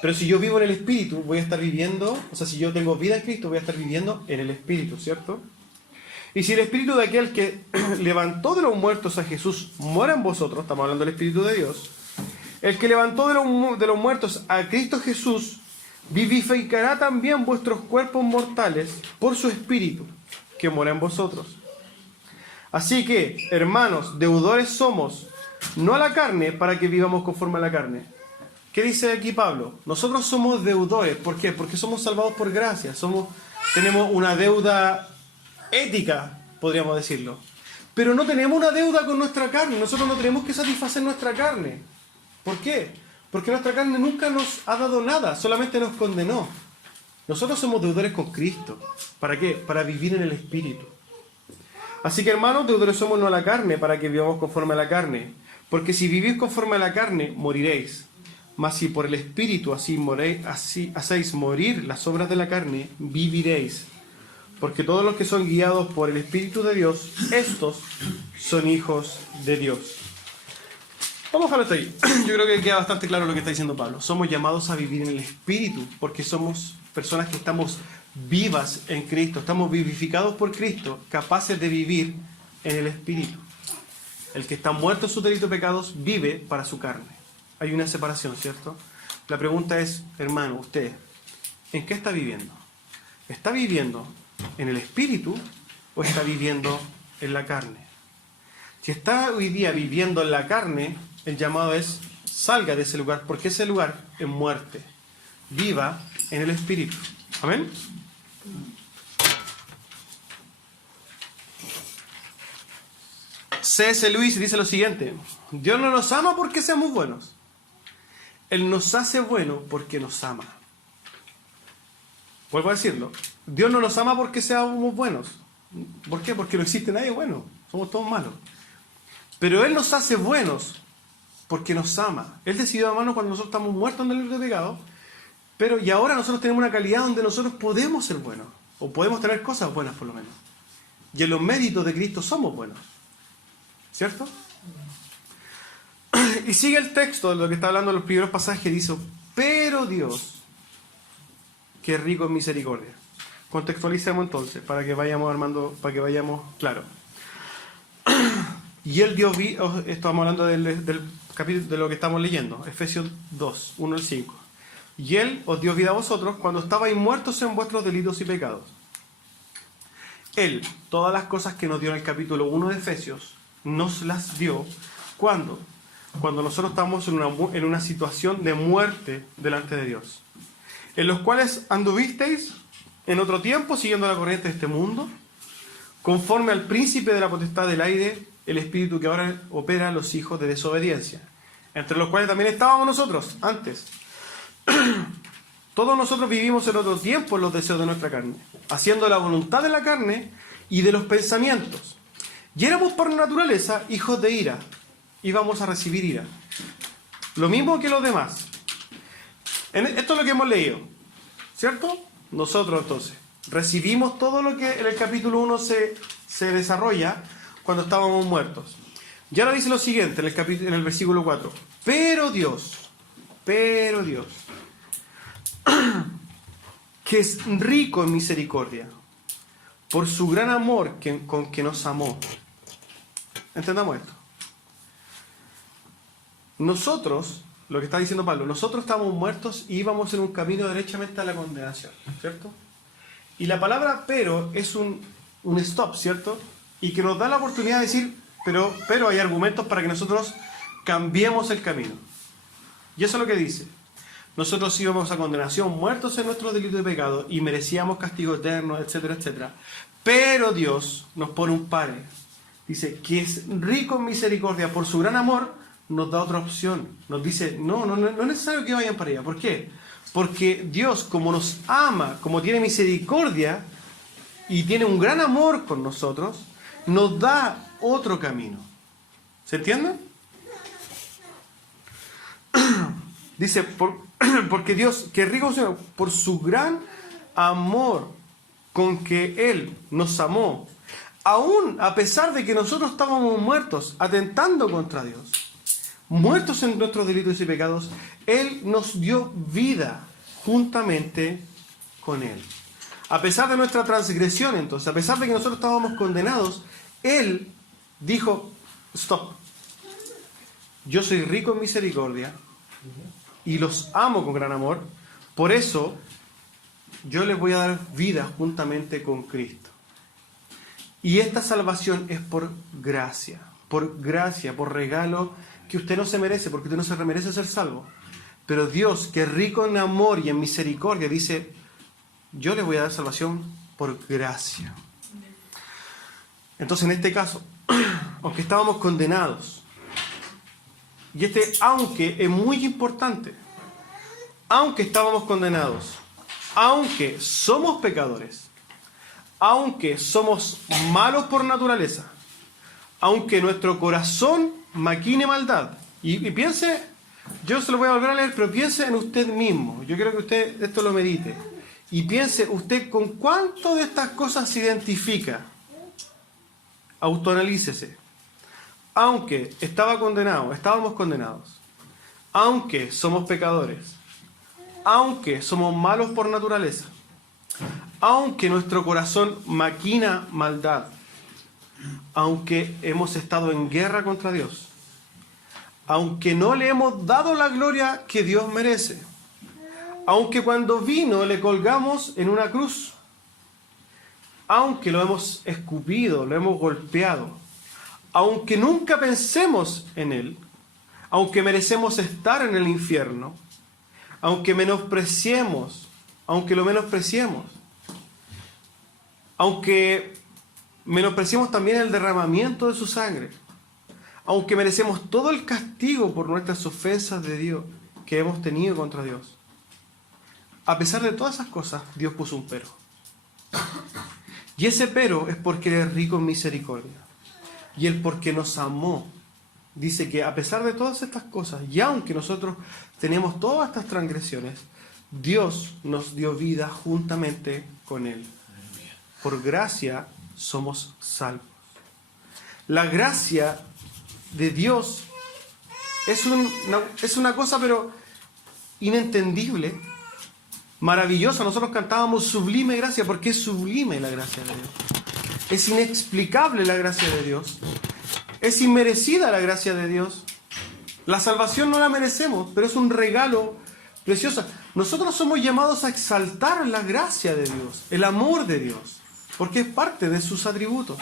Pero si yo vivo en el Espíritu, voy a estar viviendo, o sea, si yo tengo vida en Cristo, voy a estar viviendo en el Espíritu, ¿cierto? Y si el Espíritu de aquel que levantó de los muertos a Jesús mora en vosotros, estamos hablando del Espíritu de Dios, el que levantó de los muertos a Cristo Jesús, vivificará también vuestros cuerpos mortales por su Espíritu, que mora en vosotros. Así que, hermanos, deudores somos, no a la carne, para que vivamos conforme a la carne. ¿Qué dice aquí Pablo? Nosotros somos deudores. ¿Por qué? Porque somos salvados por gracia. Tenemos una deuda ética, podríamos decirlo. Pero no tenemos una deuda con nuestra carne. Nosotros no tenemos que satisfacer nuestra carne. ¿Por qué? Porque nuestra carne nunca nos ha dado nada, solamente nos condenó. Nosotros somos deudores con Cristo. ¿Para qué? Para vivir en el Espíritu. Así que, hermanos, deudores somos no a la carne, para que vivamos conforme a la carne. Porque si vivís conforme a la carne, moriréis. Mas si por el Espíritu así hacéis morir las obras de la carne, viviréis. Porque todos los que son guiados por el Espíritu de Dios, estos son hijos de Dios. Vamos a dejarlo hasta ahí. Yo creo que queda bastante claro lo que está diciendo Pablo. Somos llamados a vivir en el Espíritu, porque somos personas que estamos vivas en Cristo, estamos vivificados por Cristo, capaces de vivir en el Espíritu. El que está muerto en sus delitos y pecados vive para su carne. Hay una separación, ¿cierto? La pregunta es, hermano, usted, ¿en qué está viviendo? ¿Está viviendo en el Espíritu o está viviendo en la carne? Si está hoy día viviendo en la carne, el llamado es, salga de ese lugar, porque ese lugar es muerte. Viva en el Espíritu. ¿Amén? C.S. Lewis dice lo siguiente: Dios no nos ama porque seamos buenos. Él nos hace bueno porque nos ama. Vuelvo a decirlo. Dios no nos ama porque seamos buenos. ¿Por qué? Porque no existe nadie bueno. Somos todos malos. Pero Él nos hace buenos porque nos ama. Él decidió amarnos cuando nosotros estamos muertos en el delito de pecado. Y ahora nosotros tenemos una calidad donde nosotros podemos ser buenos. O podemos tener cosas buenas por lo menos. Y en los méritos de Cristo somos buenos. ¿Cierto? Y sigue el texto de lo que está hablando en los primeros pasajes. Dice, pero Dios, que es rico en misericordia. Contextualicemos entonces, para que vayamos armando, para que vayamos claro. Y Él dio vida, estamos hablando del capítulo de lo que estamos leyendo, Efesios 2, 1 al 5. Y Él os dio vida a vosotros cuando estabais muertos en vuestros delitos y pecados. Él, todas las cosas que nos dio en el capítulo 1 de Efesios, nos las dio cuando nosotros estamos en una situación de muerte delante de Dios, en los cuales anduvisteis en otro tiempo siguiendo la corriente de este mundo, conforme al príncipe de la potestad del aire, el espíritu que ahora opera en los hijos de desobediencia, entre los cuales también estábamos nosotros antes. Todos nosotros vivimos en otro tiempo en los deseos de nuestra carne, haciendo la voluntad de la carne y de los pensamientos. Y éramos por naturaleza hijos de ira. Íbamos a recibir ira. Lo mismo que los demás. Esto es lo que hemos leído. ¿Cierto? Nosotros entonces recibimos todo lo que en el capítulo 1 se desarrolla cuando estábamos muertos. Y ahora dice lo siguiente en el versículo 4. Pero Dios, que es rico en misericordia, por su gran amor con que nos amó. Entendamos esto. Nosotros, lo que está diciendo Pablo, nosotros estábamos muertos y íbamos en un camino derechamente a la condenación, ¿cierto? Y la palabra pero es un stop, ¿cierto? Y que nos da la oportunidad de decir, pero hay argumentos para que nosotros cambiemos el camino. Y eso es lo que dice. Nosotros íbamos a condenación, muertos en nuestros delitos y pecados, y merecíamos castigo eterno, etcétera, etcétera. Pero Dios nos pone un pare. Dice que es rico en misericordia, por su gran amor, nos da otra opción. Nos dice, no es necesario que vayan para allá. ¿Por qué? Porque Dios, como nos ama, como tiene misericordia, y tiene un gran amor con nosotros, nos da otro camino. ¿Se entiende? Dice, porque Dios, que rico Señor, por su gran amor con que Él nos amó, aún a pesar de que nosotros estábamos muertos, atentando contra Dios, muertos en nuestros delitos y pecados, Él nos dio vida juntamente con Él. A pesar de nuestra transgresión, entonces, a pesar de que nosotros estábamos condenados, Él dijo, stop, yo soy rico en misericordia y los amo con gran amor, por eso yo les voy a dar vida juntamente con Cristo. Y esta salvación es por gracia, por regalo que usted no se merece, porque usted no se merece ser salvo. Pero Dios, que es rico en amor y en misericordia, dice, yo les voy a dar salvación por gracia. Entonces, en este caso, aunque estábamos condenados, y aunque es muy importante, aunque estábamos condenados, aunque somos pecadores, aunque somos malos por naturaleza, aunque nuestro corazón maquine maldad, y piense, yo se lo voy a volver a leer, pero piense en usted mismo, yo quiero que usted esto lo medite, y piense usted con cuánto de estas cosas se identifica, autoanalícese. Aunque estábamos condenados, aunque somos pecadores, aunque somos malos por naturaleza, aunque nuestro corazón maquina maldad, aunque hemos estado en guerra contra Dios, aunque no le hemos dado la gloria que Dios merece, aunque cuando vino le colgamos en una cruz, aunque lo hemos escupido, lo hemos golpeado, aunque nunca pensemos en Él, aunque merecemos estar en el infierno, aunque lo menospreciemos, aunque menospreciemos también el derramamiento de su sangre, aunque merecemos todo el castigo por nuestras ofensas de Dios que hemos tenido contra Dios, a pesar de todas esas cosas, Dios puso un pero. Y ese pero es porque Él es rico en misericordia. Y Él porque nos amó. Dice que a pesar de todas estas cosas, y aunque nosotros tenemos todas estas transgresiones, Dios nos dio vida juntamente con Él. Por gracia somos salvos. La gracia de Dios es una cosa pero inentendible, maravillosa. Nosotros cantábamos sublime gracia, porque es sublime la gracia de Dios. Es inexplicable la gracia de Dios. Es inmerecida la gracia de Dios. La salvación no la merecemos, pero es un regalo precioso. Nosotros somos llamados a exaltar la gracia de Dios, el amor de Dios, porque es parte de sus atributos.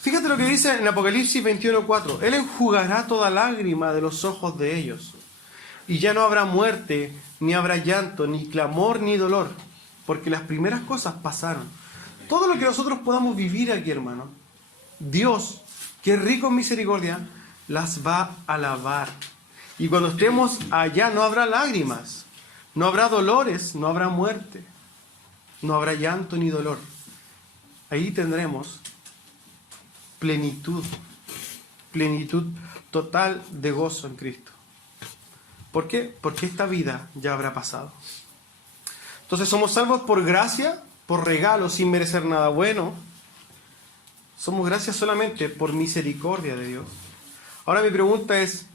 Fíjate lo que dice en Apocalipsis 21:4. Él enjugará toda lágrima de los ojos de ellos. Y ya no habrá muerte, ni habrá llanto, ni clamor, ni dolor, porque las primeras cosas pasaron. Todo lo que nosotros podamos vivir aquí, hermano, Dios, que es rico en misericordia, las va a lavar. Y cuando estemos allá no habrá lágrimas, no habrá dolores, no habrá muerte, no habrá llanto ni dolor. Ahí tendremos plenitud total de gozo en Cristo. ¿Por qué? Porque esta vida ya habrá pasado. Entonces somos salvos por gracia, por regalo, sin merecer nada bueno. Somos gracias solamente por misericordia de Dios. Ahora mi pregunta es,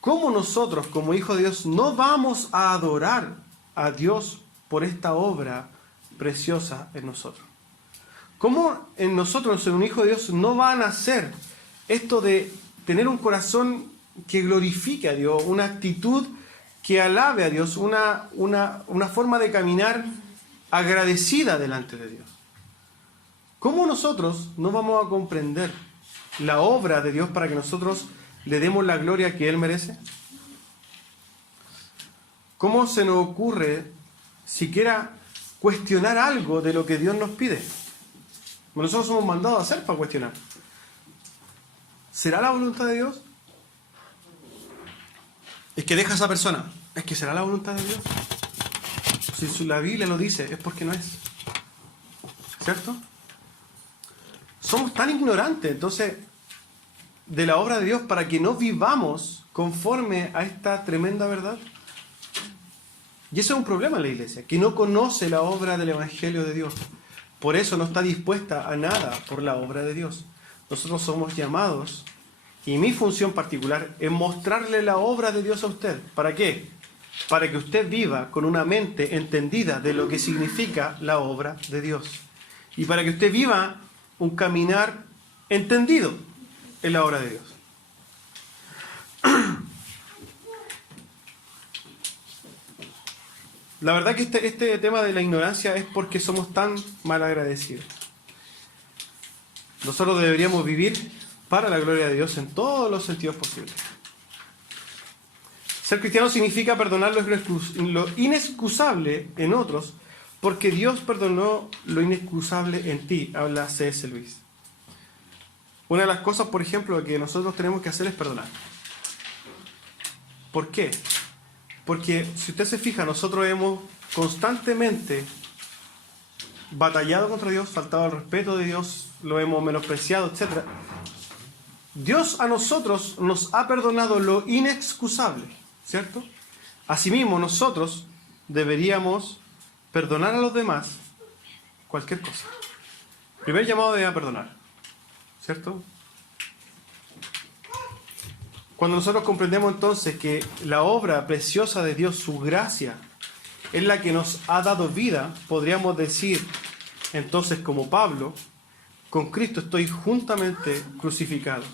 ¿cómo nosotros como hijos de Dios no vamos a adorar a Dios por esta obra preciosa en nosotros? ¿Cómo en nosotros, en un hijo de Dios, no va a nacer esto de tener un corazón que glorifique a Dios, una actitud que alabe a Dios, una forma de caminar agradecida delante de Dios? ¿Cómo nosotros no vamos a comprender la obra de Dios para que nosotros le demos la gloria que Él merece? ¿Cómo se nos ocurre siquiera cuestionar algo de lo que Dios nos pide? Nosotros somos mandados a hacer para cuestionar. ¿Será la voluntad de Dios? Es que deja a esa persona. Es que será la voluntad de Dios. Si la Biblia lo dice, es porque no es. ¿Cierto? Somos tan ignorantes, entonces, de la obra de Dios para que no vivamos conforme a esta tremenda verdad. Y eso es un problema en la iglesia, que no conoce la obra del Evangelio de Dios. Por eso no está dispuesta a nada por la obra de Dios. Nosotros somos llamados, y mi función particular es mostrarle la obra de Dios a usted. ¿Para qué? Para que usted viva con una mente entendida de lo que significa la obra de Dios. Y para que usted viva un caminar entendido en la obra de Dios. La verdad que este tema de la ignorancia es porque somos tan mal agradecidos. Nosotros deberíamos vivir para la gloria de Dios en todos los sentidos posibles. Ser cristiano significa perdonar lo inexcusable en otros, porque Dios perdonó lo inexcusable en ti, habla C.S. Lewis. Una de las cosas, por ejemplo, que nosotros tenemos que hacer es perdonar. ¿Por qué? Porque si usted se fija, nosotros hemos constantemente batallado contra Dios, faltado al respeto de Dios, lo hemos menospreciado, etc. Dios a nosotros nos ha perdonado lo inexcusable, ¿cierto? Asimismo, nosotros deberíamos perdonar a los demás cualquier cosa. Primer llamado es a perdonar, ¿cierto? Cuando nosotros comprendemos entonces que la obra preciosa de Dios, su gracia, es la que nos ha dado vida, podríamos decir entonces como Pablo, con Cristo estoy juntamente crucificado.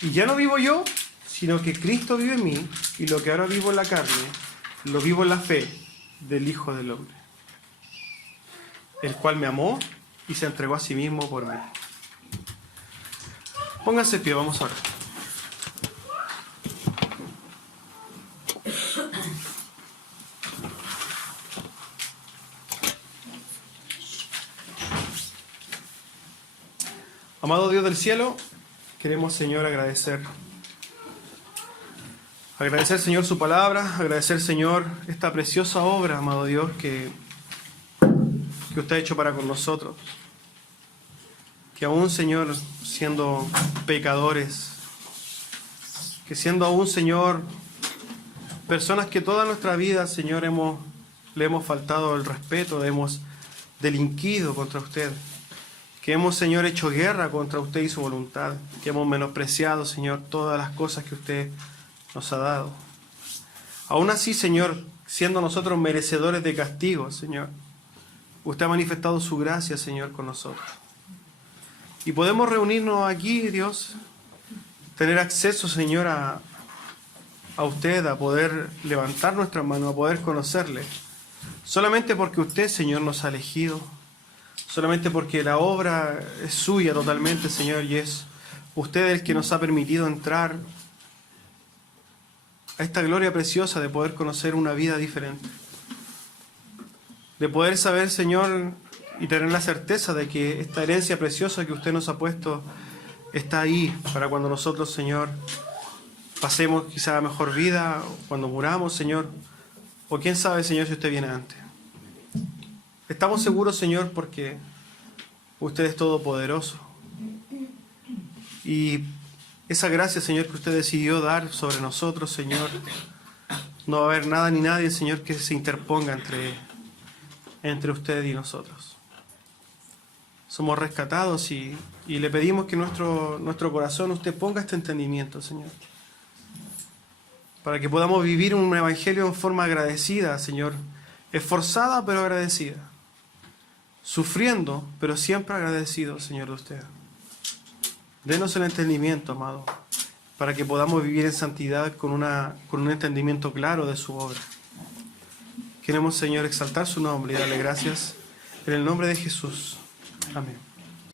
Y ya no vivo yo, sino que Cristo vive en mí, y lo que ahora vivo en la carne, lo vivo en la fe del Hijo del Hombre, el cual me amó y se entregó a sí mismo por mí. Pónganse de pie, vamos a orar. Amado Dios del cielo, queremos, Señor, agradecer, Señor, su palabra, agradecer, Señor, esta preciosa obra, amado Dios, que usted ha hecho para con nosotros. Que aún, Señor, siendo pecadores, que siendo aún, Señor, personas que toda nuestra vida, Señor, le hemos faltado el respeto, hemos delinquido contra usted, que hemos, Señor, hecho guerra contra usted y su voluntad, que hemos menospreciado, Señor, todas las cosas que usted nos ha dado. Aún así, Señor, siendo nosotros merecedores de castigo, Señor, usted ha manifestado su gracia, Señor, con nosotros. Y podemos reunirnos aquí, Dios, tener acceso, Señor, a usted, a poder levantar nuestras manos, a poder conocerle, solamente porque usted, Señor, nos ha elegido, solamente porque la obra es suya totalmente, Señor, y es usted el que nos ha permitido entrar a esta gloria preciosa de poder conocer una vida diferente. De poder saber, Señor, y tener la certeza de que esta herencia preciosa que usted nos ha puesto está ahí para cuando nosotros, Señor, pasemos quizá a mejor vida, cuando muramos, Señor, o quién sabe, Señor, si usted viene antes. Estamos seguros, Señor, porque usted es todopoderoso. Y esa gracia, Señor, que usted decidió dar sobre nosotros, Señor, no va a haber nada ni nadie, Señor, que se interponga entre usted y nosotros. Somos rescatados y le pedimos que nuestro corazón usted ponga este entendimiento, Señor, para que podamos vivir un evangelio en forma agradecida, Señor, esforzada pero agradecida, sufriendo pero siempre agradecido, Señor, de usted. Denos el entendimiento, amado, para que podamos vivir en santidad con un entendimiento claro de su obra. Queremos, Señor, exaltar su nombre y darle gracias en el nombre de Jesús. Amén.